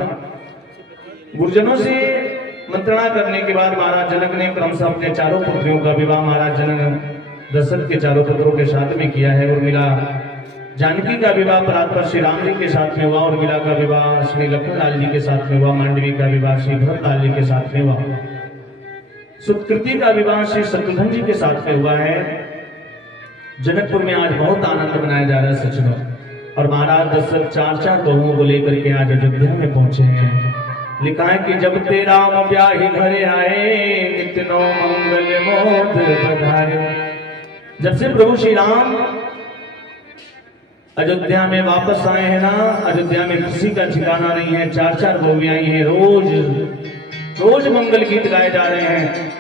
गुरुजनों से मंत्रणा करने के बाद महाराज जनक ने क्रमशः अपने चारों पुत्रियों का विवाह महाराज जनक दशरथ के चारों पुत्रों के साथ में किया है। उर्मिला जानकी का विवाह परात्पर श्री राम जी के साथ में हुआ, उर्मिला का विवाह श्री लक्ष्मण लाल जी के साथ में हुआ, मांडवी का विवाह श्री भरत लाल जी के साथ में हुआ, सुकृति का विवाह श्री शत्रुघ्न जी के साथ में हुआ है। जनकपुर में आज बहुत आनंद मनाया जा रहा है सच में। और महाराज दशरथ चार चार बहुओं को लेकर के आज अयोध्या में पहुंचे हैं। लिखा है कि जब तेरा ब्याही घरे आए, नित्य मंगल मोद बधाए। जब से प्रभु श्री राम अयोध्या में वापस आए हैं ना, अयोध्या में किसी का ठिकाना नहीं है। चार चार बहुएं आई हैं, रोज रोज मंगल गीत गाए जा रहे हैं।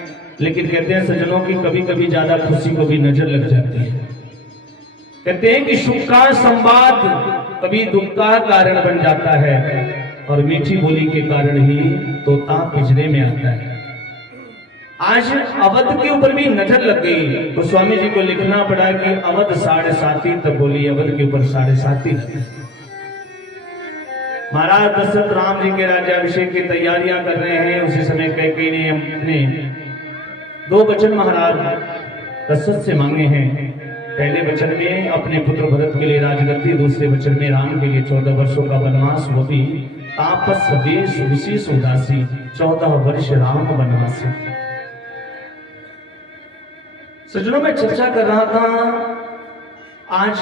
लेकिन कहते हैं सज्जनों की कभी कभी ज्यादा खुशी को भी नजर लग जाती है। कहते हैं कि सुख का संवाद कभी दुख का कारण बन जाता है, और मीठी बोली के कारण ही तोता पिंजरे में आता है। आज अवध के ऊपर भी नजर लग गई। गोस्वामी जी को लिखना पड़ा कि अवध 7.5 तब बोली, अवध के ऊपर 7.5 लगी। महाराज दशरथ राम जी के राज्याभिषेक की तैयारियां कर रहे हैं। उसी समय कैकेयी ने अपने 2 वचन महाराज दशरथ से मांगे हैं। पहले वचन में अपने पुत्र भरत के लिए राजगद्दी, दूसरे वचन में राम के लिए 14 वर्षों का वनवास, वो भी तापस वेश विशेष उदासी, 14 वर्ष राम वनवासी। सज्जनों, मैं चर्चा कर रहा था आज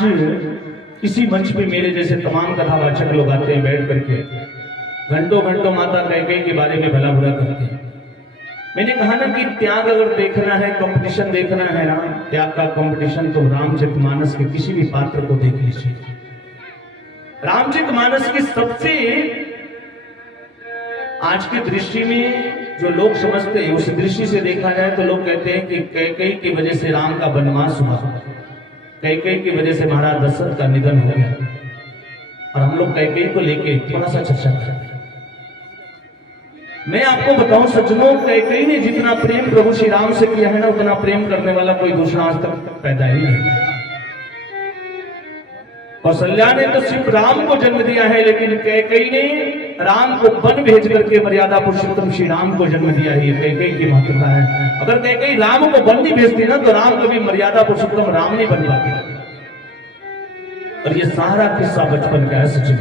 इसी मंच पे मेरे जैसे तमाम कथावाचक लोग आते हैं, बैठ करके घंटों घंटों माता कैकेयी के बारे में भला बुरा करते हैं। मैंने कहा ना कि त्याग अगर देखना है, कंपटीशन देखना है ना, त्याग का कंपटीशन, तो रामचरितमानस के किसी भी पात्र को देख लीजिए। रामचरितमानस की सबसे आज की दृष्टि में जो लोग समझते हैं, उस दृष्टि से देखा जाए तो लोग कहते हैं कि कैकेयी की वजह से राम का वनवास हुआ, कैकेयी की वजह से महाराज दशरथ का निधन हो गया। और हम लोग कैकेयी को लेके थोड़ा सा चर्चा करें। मैं आपको बताऊं सज्जनों, कैकेयी ने जितना प्रेम प्रभु श्री राम से किया है ना, उतना प्रेम करने वाला कोई दूसरा आज तक पैदा ही नहीं। कौशल्या ने तो सिर्फ राम को जन्म दिया है, लेकिन कैकेयी ने राम को वन भेज करके मर्यादा पुरुषोत्तम श्री राम को जन्म दिया है। ये कैकेयी की महत्वता है। अगर कैकेयी राम को वन नहीं भेजती ना, तो राम कभी मर्यादा पुरुषोत्तम राम नहीं बन पाते। और ये सारा किस्सा बचपन का है सचिन।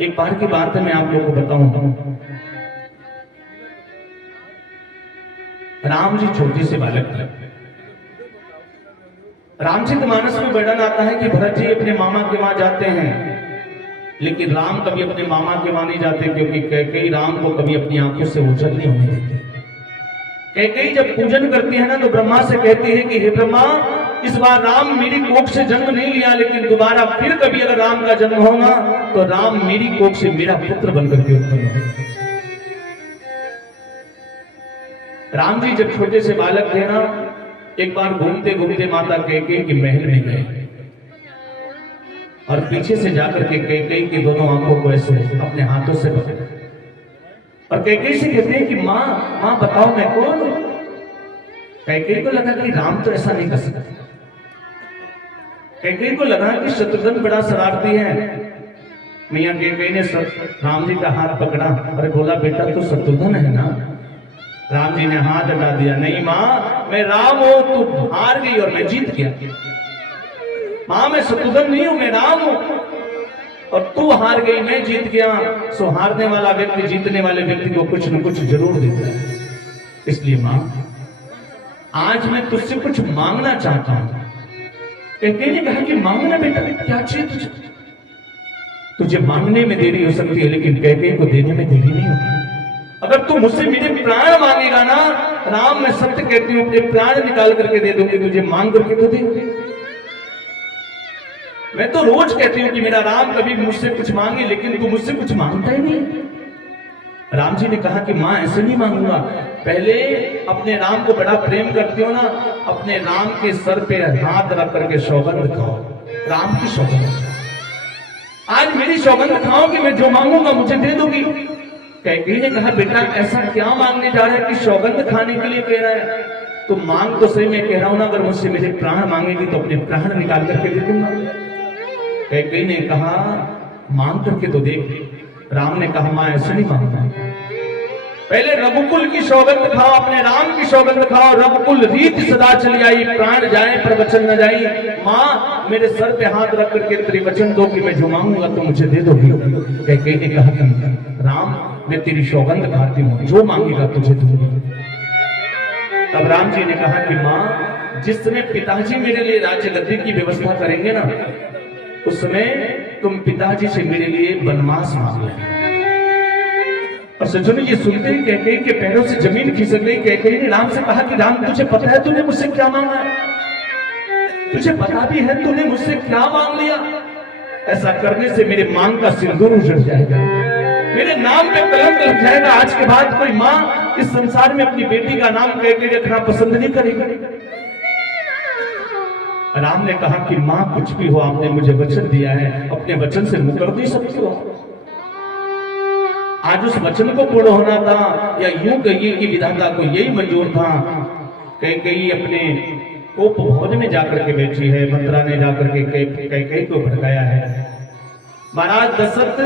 एक बार की बात है, मैं आप लोगों को बताऊं। राम जी छोटे से बालक थे। रामचरितमानस में वर्णन आता है कि भरत जी अपने मामा के वहां जाते हैं, लेकिन राम कभी अपने मामा के वहां नहीं जाते, क्योंकि कैकेयी राम को कभी अपनी आंखों से ओझल नहीं होने देते। कैकेयी जब पूजन करती है ना, तो ब्रह्मा से कहती है कि हे ब्रह्मा, इस बार राम मेरी कोख से जन्म नहीं लिया, लेकिन दोबारा फिर कभी अगर राम का जन्म होगा तो राम मेरी कोख से मेरा पुत्र बनकर के उत्पन्न होगा। राम जी जब छोटे से बालक थे ना, एक बार घूमते घूमते माता कैकेयी के महल में गए और पीछे से जाकर के कैकेयी की दोनों आंखों को ऐसे अपने हाथों से पकड़ा और कैकेयी से कहते हैं कि माँ माँ बताओ मैं कौन हूं। कैकेयी को लगा कि राम तो ऐसा नहीं कर सकता। कैकेयी को लगा कि शत्रुघ्न बड़ा शरारती है। मियां कैकेयी ने राम जी का हाथ पकड़ा और बोला, बेटा तू शत्रुघ्न है ना? राम जी ने हाथ हटा दिया, नहीं माँ मैं राम हूं, तू हार गई और मैं जीत गया। माँ मैं शत्रुघ्न नहीं हूं, मैं राम हूं और तू हार गई, मैं जीत गया। सो हारने वाला व्यक्ति जीतने वाले व्यक्ति को कुछ न कुछ जरूर देता है। इसलिए माँ आज मैं तुझसे कुछ मांगना चाहता हूं। कैकेयी ने कहा कि मांगना बेटा, क्या चाहिए तुझे? तुझे मांगने में देरी हो सकती है, लेकिन कैकेयी को देने में देरी नहीं होगी। अगर तू मुझसे मेरे प्राण मांगेगा ना, राम मैं सत्य कहती हूं अपने प्राण निकाल करके दे दूंगी, तुझे मांग करके तो दे। मैं तो रोज कहती हूं कि मेरा राम कभी मुझसे कुछ मांगे, लेकिन तू मुझसे कुछ मांगता ही नहीं। राम जी ने कहा कि मां ऐसे नहीं मांगूंगा, पहले अपने राम को बड़ा प्रेम करती हो ना, अपने राम के सर पे हाथ रख करके सौगंध खाओ, राम की सौगंध। आज मेरी सौगंध खाओ कि मैं जो मांगूंगा मुझे दे दोगी। कैकेयी ने कहा बेटा ऐसा क्या मांगने जा रहा है कि सौगंध खाने के लिए कह रहा है? तो मांग तो सही मैं कह रहा हूं ना, अगर मुझसे मेरे प्राण मांगेगी तो अपने प्राण निकाल करके दे दूंगा। कैकेयी ने कहा मांग करके तो देख। राम ने कहा मां ऐसे नहीं मांगना, पहले रघुकुल की सौगंध खाओ, अपने राम की सौगंध खाओ। रघुकुल रीत सदा चली आई, प्राण जाए पर वचन न जाई। मां मेरे सर पे हाथ रख करके त्रिवचन दो कि मैं जो मांगूंगा तो मुझे दे दोगी। कैकेयी ने कहा राम मैं तेरी सौगंध खाती हूँ, जो मांगेगा तुझे दूंगी। तब राम जी ने कहा कि मां जिस समय पिताजी मेरे लिए राज्य गद्दी की व्यवस्था करेंगे ना, उस समय तुम पिताजी से मेरे लिए वनवास मांग लेना। और सज्जनों ये सुनते ही कैकेयी के पैरों से जमीन खिसक गई। कैकेयी ने राम से कहा कि राम तुझे पता है तूने मुझसे क्या मांगा है? तुझे पता भी है तूने मुझसे क्या मांग लिया? ऐसा करने से मेरे मांग का सिंदूर उजड़ जाएगा, मेरे नाम पे कलंक लग जाएगा। आज के बाद कोई माँ इस संसार में अपनी बेटी का नाम कैकेयी रखना पसंद नहीं करेगी। राम ने कहा कि माँ कुछ भी हो, आपने मुझे वचन दिया है, अपने वचन से मुकर नहीं सकते हो। आज उस वचन को पूर्ण होना था, या यूं कहिए कि विधाता को यही मंजूर था। कैकेयी अपने कोप भवन में जाकर के बैठी है, मंत्रा ने जाकर के कैकेयी को भड़काया है। महाराज दशरथ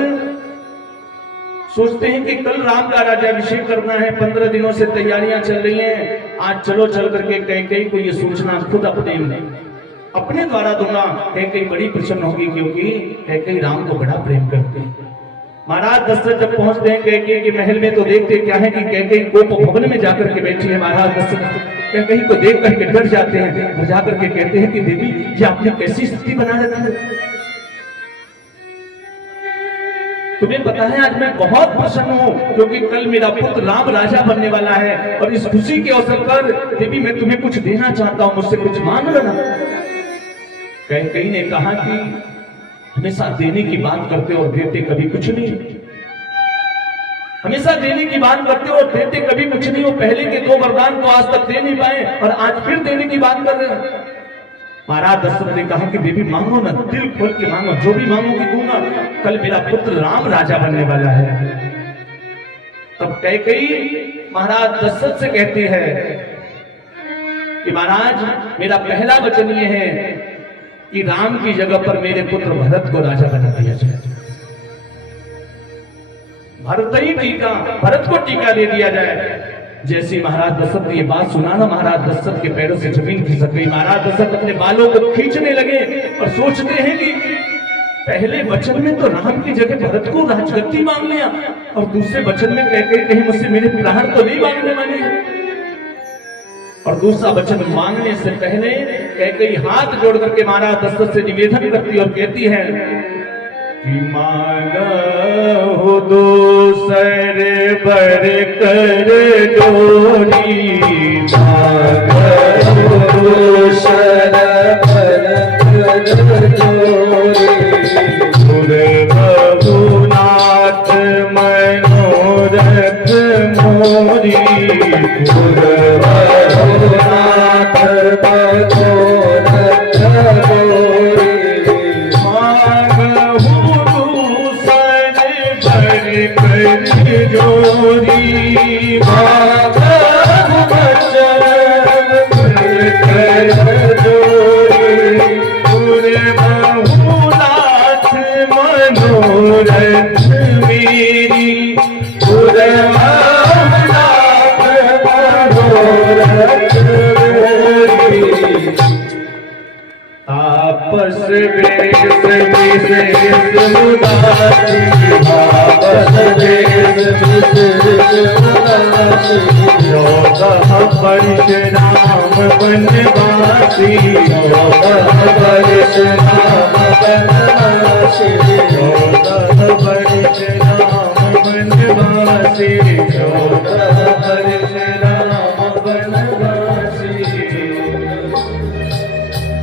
सोचते हैं कि कल राम का राज्याभिषेक करना है, 15 दिनों से तैयारियां चल रही हैं, आज चलो चल करके कैकेयी को ये सूचना खुद अपने द्वारा दूंगा। कैकेयी बड़ी प्रसन्न होगी क्योंकि कैकेयी राम को बड़ा प्रेम करते हैं। महाराज दशरथ जब पहुंचते हैं कैकेयी के महल में तो देखते क्या है कि कैकेयी गोप भवन में जाकर के बैठी है। महाराज दशरथ कैकेयी को देख करके डर जाते हैं और जाकर के कहते हैं कि देवी ये आपने कैसी स्थिति बना रखी है। तुम्हें पता है आज मैं बहुत प्रसन्न हूँ क्योंकि कल मेरा पुत्र राम राजा बनने वाला है और इस खुशी के अवसर पर देवी मैं तुम्हें कुछ देना चाहता हूँ, मुझसे कुछ मांग लेना। कैकेयी ने कहा कि हमेशा देने की बात करते और देते कभी कुछ नहीं, हमेशा देने की बात करते और देते कभी कुछ नहीं हो। पहले के 2 वरदान को आज तक दे नहीं पाए और आज फिर देने की बात कर रहे हैं। महाराज दशरथ ने कहा कि देवी मांगो ना, दिल खोल के मांगो, जो भी मांगोगी दूंगा। कल मेरा पुत्र राम राजा बनने वाला है। तब कैकेयी महाराज दशरथ से कहती है कि महाराज मेरा पहला वचन ये है कि राम की जगह पर मेरे पुत्र भरत को राजा बना दिया जाए। भरत को टीका दे दिया जाए। जैसे महाराज दशरथ ने ये बात सुना ना, महाराज दशरथ के पैरों से जमीन खिसक गई। महाराज दशरथ अपने बालों को खींचने लगे और सोचते हैं कि पहले वचन में तो राम की जगह भरत को राजगद्दी मांग लिया और दूसरे वचन में कैकेयी कहीं मुझसे मेरे प्राण तो नहीं मांगने वाले हैं। और दूसरा वचन मांगने से पहले कैकेयी हाथ जोड़ करके महाराज दशरथ से निवेदन करती और कहती है कि मांगो दूसर बर कर जोड़ी, मांगो दूसर बर कर जोड़ी, रघुनाथ मनोरथ मोरी, रघुनाथ मनोरथ मोरी, जोरी मांगो बचन कर जोड़ी, रघुनाथ मनोरथ मेरी, रघुनाथ मनोरथ मेरी। आपस वेश विशेष उदासी, आपस वेश विशेष उदासी, 14 वर्ष राम वनवासी, 14 वर्ष राम वनवासी, 14 वर्ष राम वनवासी, 14 वर्ष राम वनवासी।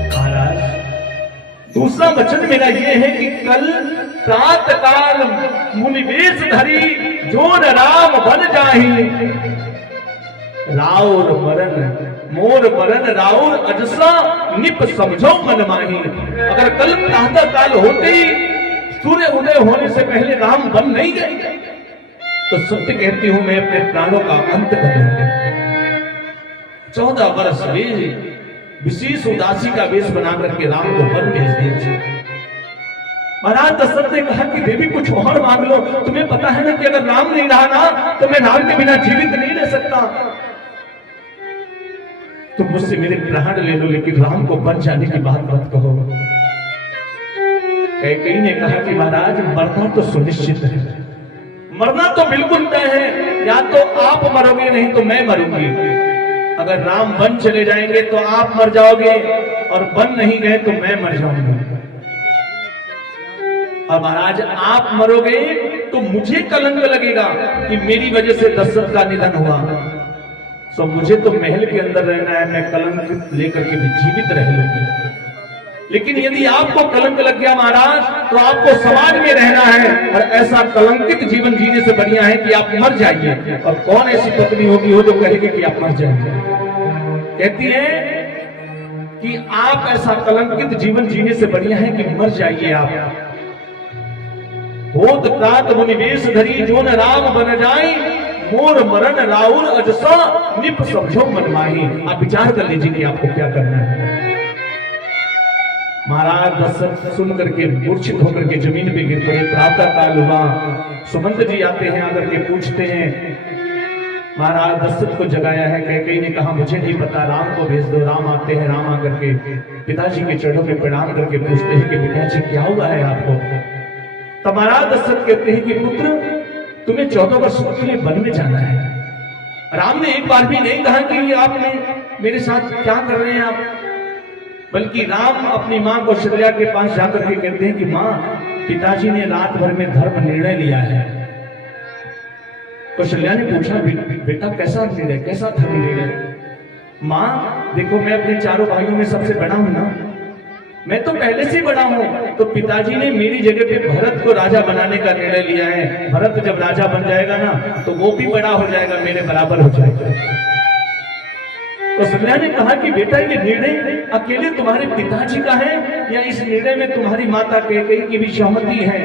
महाराज दूसरा वचन मेरा ये है कि कल प्रात काल मुनिवेश धरी जोन राम बन जाही, राउर मरण मोर मरण राउर अजसा निप समझो मन माही। अगर कल प्रातः काल होते ही सूर्य उदय होने से पहले राम बन नहीं गए तो सत्य कहती हूं मैं अपने प्राणों का अंत कर दूंगा। 14 वर्ष विशेष उदासी का वेश बना करके राम को वन भेज दिया। महाराज दशरथ ने कहा कि देवी कुछ और मांग लो, तुम्हें पता है ना कि अगर राम नहीं रहा ना तो मैं राम के बिना जीवित नहीं रह सकता। तुम मुझसे मेरे प्राण ले लो लेकिन राम को बन जाने की बात मत कहो। कैकेयी ने कहा कि महाराज मरना तो सुनिश्चित है, मरना तो बिल्कुल तय है, या तो आप मरोगे नहीं तो मैं मरूंगी। अगर राम वन चले जाएंगे तो आप मर जाओगे और वन नहीं गए तो मैं मर जाऊंगा। और महाराज आप मरोगे तो मुझे कलंक लगेगा कि मेरी वजह से दशरथ का निधन हुआ। सो मुझे तो महल के अंदर रहना है, मैं कलंक लेकर के भी जीवित रह लूंगी। लेकिन यदि आपको कलंक लग गया महाराज तो आपको समाज में रहना है और ऐसा कलंकित जीवन जीने से बढ़िया है कि आप मर जाइए। और कौन ऐसी पत्नी होगी हो जो कहेगी कि आप मर जाइए। कहती है कि आप ऐसा कलंकित जीवन जीने से बढ़िया है कि मर जाइए आप। होत प्रात मुनिवेश धरी जोन राम बन जाए, मोर मरण राउर अजसा निप समझो मन माही। आप विचार कर लीजिए कि आपको क्या करना है। महाराज दशरथ सुन करके मूर्छित होकर के जमीन पे गिर पड़े। प्रातः काल हुआ, सुमंत जी आते हैं, आकर के पूछते हैं। महाराज दशरथ को जगाया है। कैकेयी ने कहा मुझे नहीं पता, राम को भेज दो। राम आते हैं। राम आकर के पिताजी के चरणों में प्रणाम करके पूछते हैं कि पिताजी क्या हुआ है आपको। तब महाराज दशरथ कहते हैं कि पुत्र तुम्हें 14 वर्षों के लिए वन में जाना है। राम ने एक बार भी नहीं कहा कि आपने मेरे साथ क्या कर रहे हैं आप, बल्कि राम अपनी मां कौशल्या के पास जाकर के कहते हैं कि मां, पिताजी ने रात भर में धर्म निर्णय लिया है। कौशल्या ने पूछा बेटा कैसा निर्णय, कैसा धर्म निर्णय। मां देखो मैं अपने चारों भाइयों में सबसे बड़ा हूं ना, मैं तो पहले से बड़ा हूं, तो पिताजी ने मेरी जगह पे भरत को राजा बनाने का निर्णय लिया है। भरत जब राजा बन जाएगा ना तो वो भी बड़ा हो जाएगा, मेरे बराबर हो जाएगा। कौशल्या ने कहा कि बेटा ये निर्णय अकेले तुम्हारे पिताजी का है या इस निर्णय में तुम्हारी माता कैकेयी की भी सहमति है।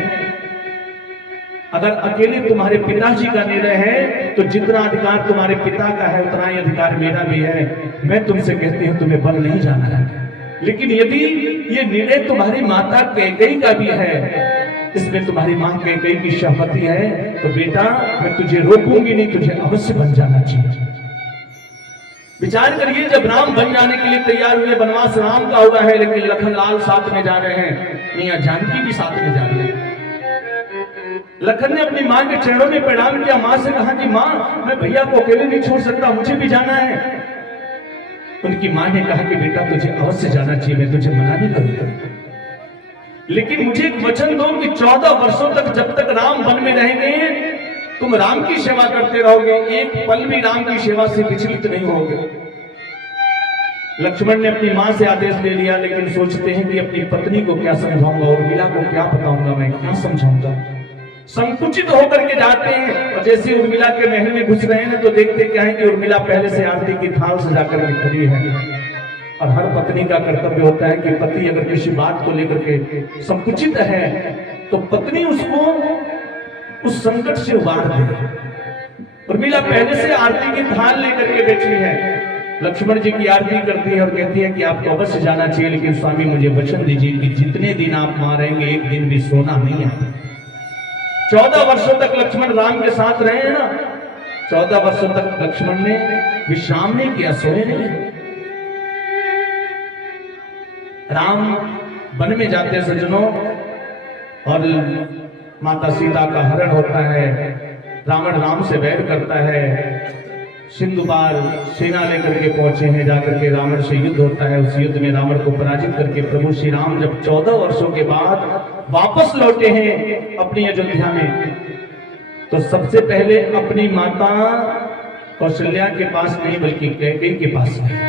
अगर अकेले तुम्हारे पिताजी का निर्णय है तो जितना अधिकार तुम्हारे पिता का है उतना ही अधिकार मेरा भी है। मैं तुमसे कहती हूं तुम्हें वन नहीं जाना है, लेकिन यदि ये निर्णय तुम्हारी माता कैकेयी का भी है, इसमें तुम्हारी मां कैकेयी की सहमति है, तो बेटा मैं तुझे रोकूंगी नहीं, तुझे अवश्य बन जाना चाहिए। विचार करिए, जब राम बन जाने के लिए तैयार हुए, वनवास राम का हुआ है, लेकिन लखन लाल साथ में जा रहे हैं, मियां जानकी भी साथ में जा रही है। लखन ने अपनी मां के चरणों में प्रणाम किया। मां से कहा कि मां मैं भैया को अकेले नहीं छोड़ सकता, मुझे भी जाना है। उनकी मां ने कहा कि बेटा तुझे अवश्य जाना चाहिए, मैं तुझे मना नहीं करूंगा, लेकिन मुझे एक वचन दो कि 14 वर्षों तक जब तक राम वन में रहेंगे तुम राम की सेवा करते रहोगे, एक पल भी राम की सेवा से विचलित नहीं होगे। लक्ष्मण ने अपनी मां से आदेश ले लिया, लेकिन सोचते हैं कि अपनी पत्नी को क्या समझाऊंगा, उर्मिला को क्या बताऊंगा, मैं क्या समझाऊंगा। संकुचित होकर के जाते हैं, और जैसे उर्मिला के महल में घुस रहे हैं तो देखते क्या है कि उर्मिला पहले से आरती की थाल सजा कर खड़ी है। और हर पत्नी का कर्तव्य होता है कि पति अगर किसी बात को लेकर के संकुचित है तो पत्नी उसको उस संकट से उबार दे। उर्मिला पहले से आरती की थाल लेकर के बैठी है। लक्ष्मण जी की आरती करती है और कहती है कि आपको अवश्य जाना चाहिए, लेकिन स्वामी मुझे वचन दीजिए कि जितने दिन आप वहां रहेंगे एक दिन भी सोना नहीं है। 14 वर्षों तक लक्ष्मण राम के साथ रहे हैं ना, 14 वर्षों तक लक्ष्मण ने विश्राम नहीं किया, सोए नहीं। राम वन में जाते हैं सज्जनों, और माता सीता का हरण होता है। रावण राम से वैर करता है। सिंधु पार सेना लेकर के पहुंचे हैं, जाकर के रावण से युद्ध होता है। उस युद्ध में रावण को पराजित करके प्रभु श्री राम जब 14 वर्षों के बाद वापस लौटे हैं अपनी अयोध्या में, तो सबसे पहले अपनी माता कौशल्या के पास नहीं बल्कि कैकेयी के पास है।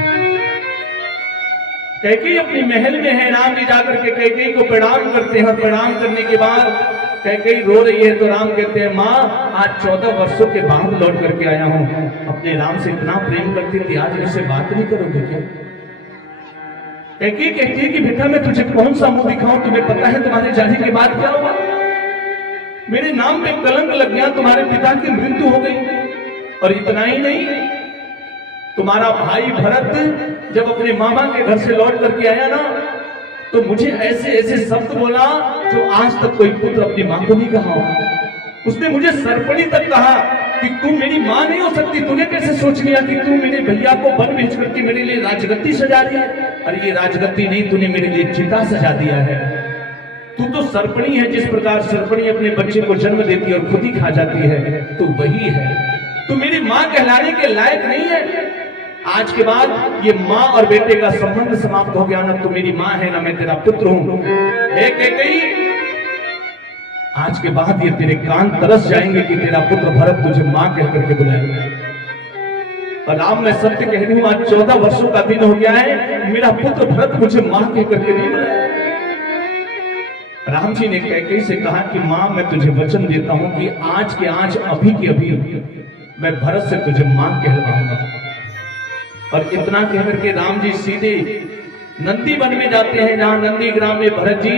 कैकेयी अपनी महल में है। राम जी जाकर के कैकेयी को प्रणाम करते हैं। प्रणाम करने के बाद कैकेयी रो रही है तो राम कहते हैं माँ आज 14 वर्षों के बाद लौट करके आया हूँ, अपने राम से इतना प्रेम करती थी, आज मुझसे बात नहीं करोगे क्या? कैकेयी कहती है कि बेटा मैं तुझे कौन सा मुंह दिखाऊं, तुम्हें पता है तुम्हारे जाने के बाद क्या हुआ? मेरे नाम पे कलंक लग गया, तुम्हारे पिता की मृत्यु हो गई। और इतना ही नहीं, तुम्हारा भाई भरत जब अपने मामा के घर से लौट करके आया ना तो मुझे ऐसे ऐसे शब्द बोला जो आज तक कोई पुत्र अपनी मां को नहीं कहा होगा। उसने मुझे सरपणी तक कहा कि तू मेरी मां नहीं हो सकती, तूने कैसे सोच लिया कि तू मेरे भैया को वन भेज करके मेरे लिए राजगद्दी सजा दी है? अरे ये राजगद्दी नहीं, तूने मेरे लिए चिता सजा दिया है। तू तो सरपणी है, जिस प्रकार सरपणी अपने बच्चे को जन्म देती है और खुद ही खा जाती है, तू वही है। तू मेरी मां कहलाने के लायक नहीं है। आज के बाद ये मां और बेटे का संबंध समाप्त हो गया। ना तू मेरी मां है ना मैं तेरा पुत्र हूं। कैकेयी आज के बाद ये तेरे कान तरस जाएंगे कि तेरा पुत्र भरत तुझे मां कह करके बुलाएगा। और राम मैं सत्य कह रही हूं, आज 14 वर्षों का दिन हो गया है, मेरा पुत्र भरत मुझे मां कह करके नहीं बुलाया। राम जी ने कैकेयी से कहा कि मां मैं तुझे वचन देता हूं कि आज के आज अभी के अभी मैं भरत से तुझे मां कहलाऊंगा। और इतना कहकर के राम जी सीधे नंदी वन में जाते हैं, जहां नंदी ग्राम में भरत जी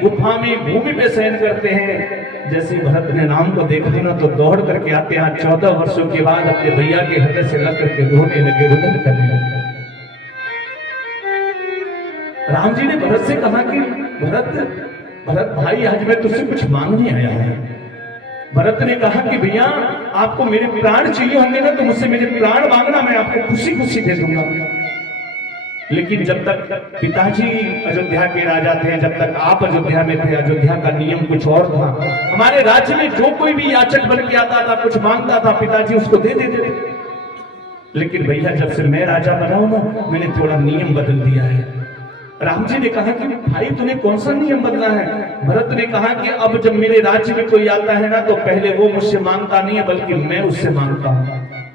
गुफा में भूमि पे शयन करते हैं। जैसे भरत ने राम को देखा ना तो दौड़ करके आते हैं। 14 वर्षों के बाद अपने भैया के हृदय से लग करके रोने लगे, रुदन करने लगे। राम जी ने भरत से कहा कि भरत भरत भाई, आज मैं तुझसे कुछ मांगने आया हूं। भरत ने कहा कि भैया, आपको मेरे प्राण चाहिए होंगे ना, तो मुझसे मेरे प्राण मांगना, मैं आपको खुशी खुशी दे दूंगा। लेकिन जब तक पिताजी अयोध्या के राजा थे, जब तक आप अयोध्या में थे, अयोध्या का नियम कुछ और था। हमारे राज्य में जो कोई भी याचक बन के आता था, कुछ मांगता था, पिताजी उसको दे देते थे। लेकिन भैया, जब से मैं राजा बना हूं ना, मैंने थोड़ा नियम बदल दिया है। राम जी ने कहा कि भाई, तूने कौन सा नियम बदला है? भरत ने कहा कि अब जब मेरे राज्य में कोई आता है ना, तो पहले वो मुझसे मांगता नहीं है, बल्कि मैं उससे मांगता हूं,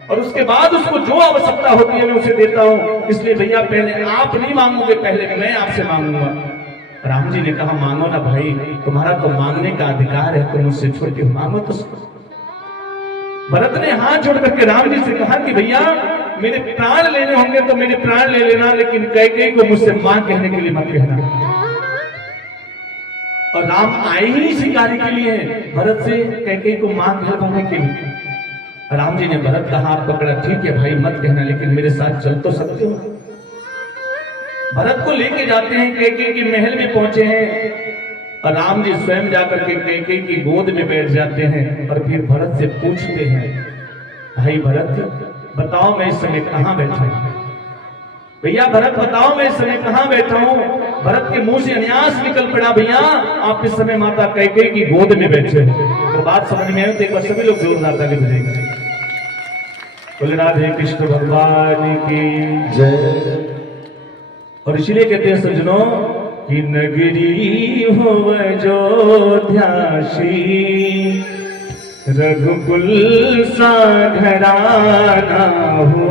और उसके बाद उसको जो आवश्यकता होती है मैं उसे देता हूं। इसलिए भैया, पहले आप नहीं मांगोगे, पहले मैं आपसे मांगूंगा। राम जी ने कहा, मांगो ना भाई, तुम्हारा तो मांगने का अधिकार है, तुम मुझसे छोड़ के मांगो तो। भरत ने हाथ जोड़ करके राम जी से कहा कि भैया, मेरे प्राण लेने होंगे तो मेरे प्राण ले लेना, लेकिन कैकेयी को मुझसे मां कहने के लिए मत कहना। और राम आए ही शिकारी के लिए, भरत से कैकेयी को मां कहलवाने के लिए। राम जी ने भरत का हाथ पकड़ा, ठीक है भाई, मत कहना, लेकिन मेरे साथ चल तो सकते हो। भरत को लेके जाते हैं, कैकेयी के महल में पहुंचे हैं, और राम जी स्वयं जाकर के कैकेयी की गोद में बैठ जाते हैं, और फिर भरत से पूछते हैं, भाई भरत, बताओ मैं इस समय कहां बैठा हूं? भैया भरत, बताओ मैं इस समय कहां बैठा हूं? भरत के मुंह से अन्यास निकल पड़ा, भैया आप इस समय माता कैकेयी की गोद में बैठे हैं। तो बात समझ में आई तो एक बार सभी लोग जोर नाता के बजाएंगे। बोले राधे कृष्ण भगवान की जय। और इसलिए कहते हैं सज्जनों कि नगरी हो अयोध्यासी, रघुकुल सा घराना हो,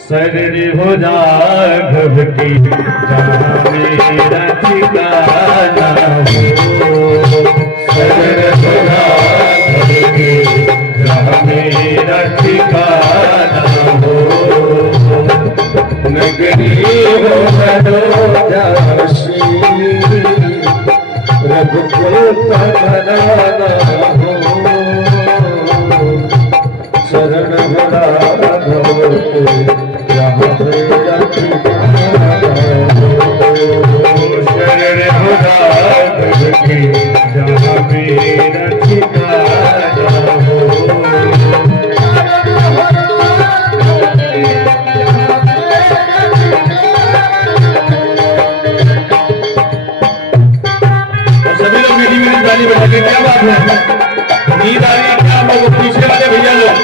शरण हो राघव की जहाँ मेरा ठिकाना हो, शरण हो राघव की जहाँ मेरा ठिकाना हो। नगरी हो अयोध्यासी, रघुकुल का घराना हो, शरण हो राघव के जहाँ मेरा ठिकाना हो, शरण हो राघव की जहाँ मेरा ठिकाना हो। ताली बजा के क्या बात है? नींद आ रही है क्या आप लोग? पीछे वाले भैया लोग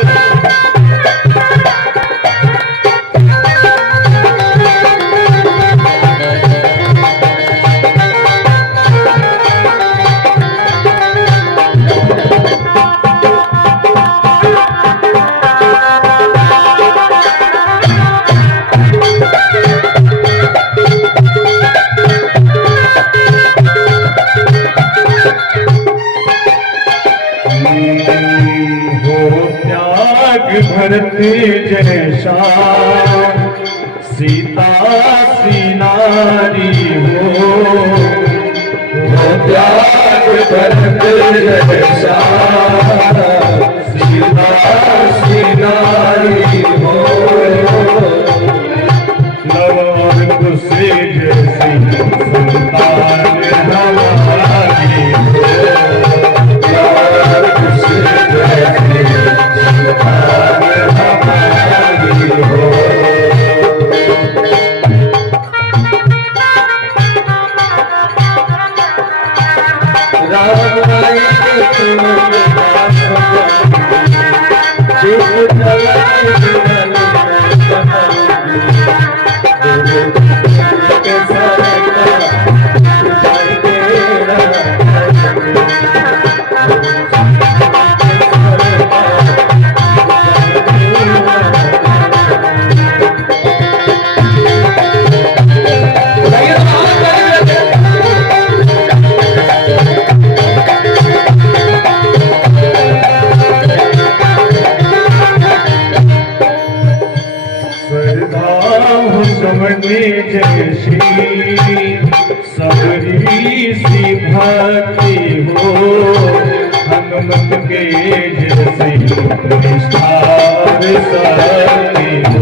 भरत जैसा सीता सी नारी हो, त्याग भरत जैसा सीता सी नारी हो, लवन कुशे जैसी संतान हमारी हो, लवन कुशे जैसी संतान हमारी हो। राम आए जैसी सबरी सी भक्ति हो, हनुमत के जैसी निष्ठार शक्ति हो,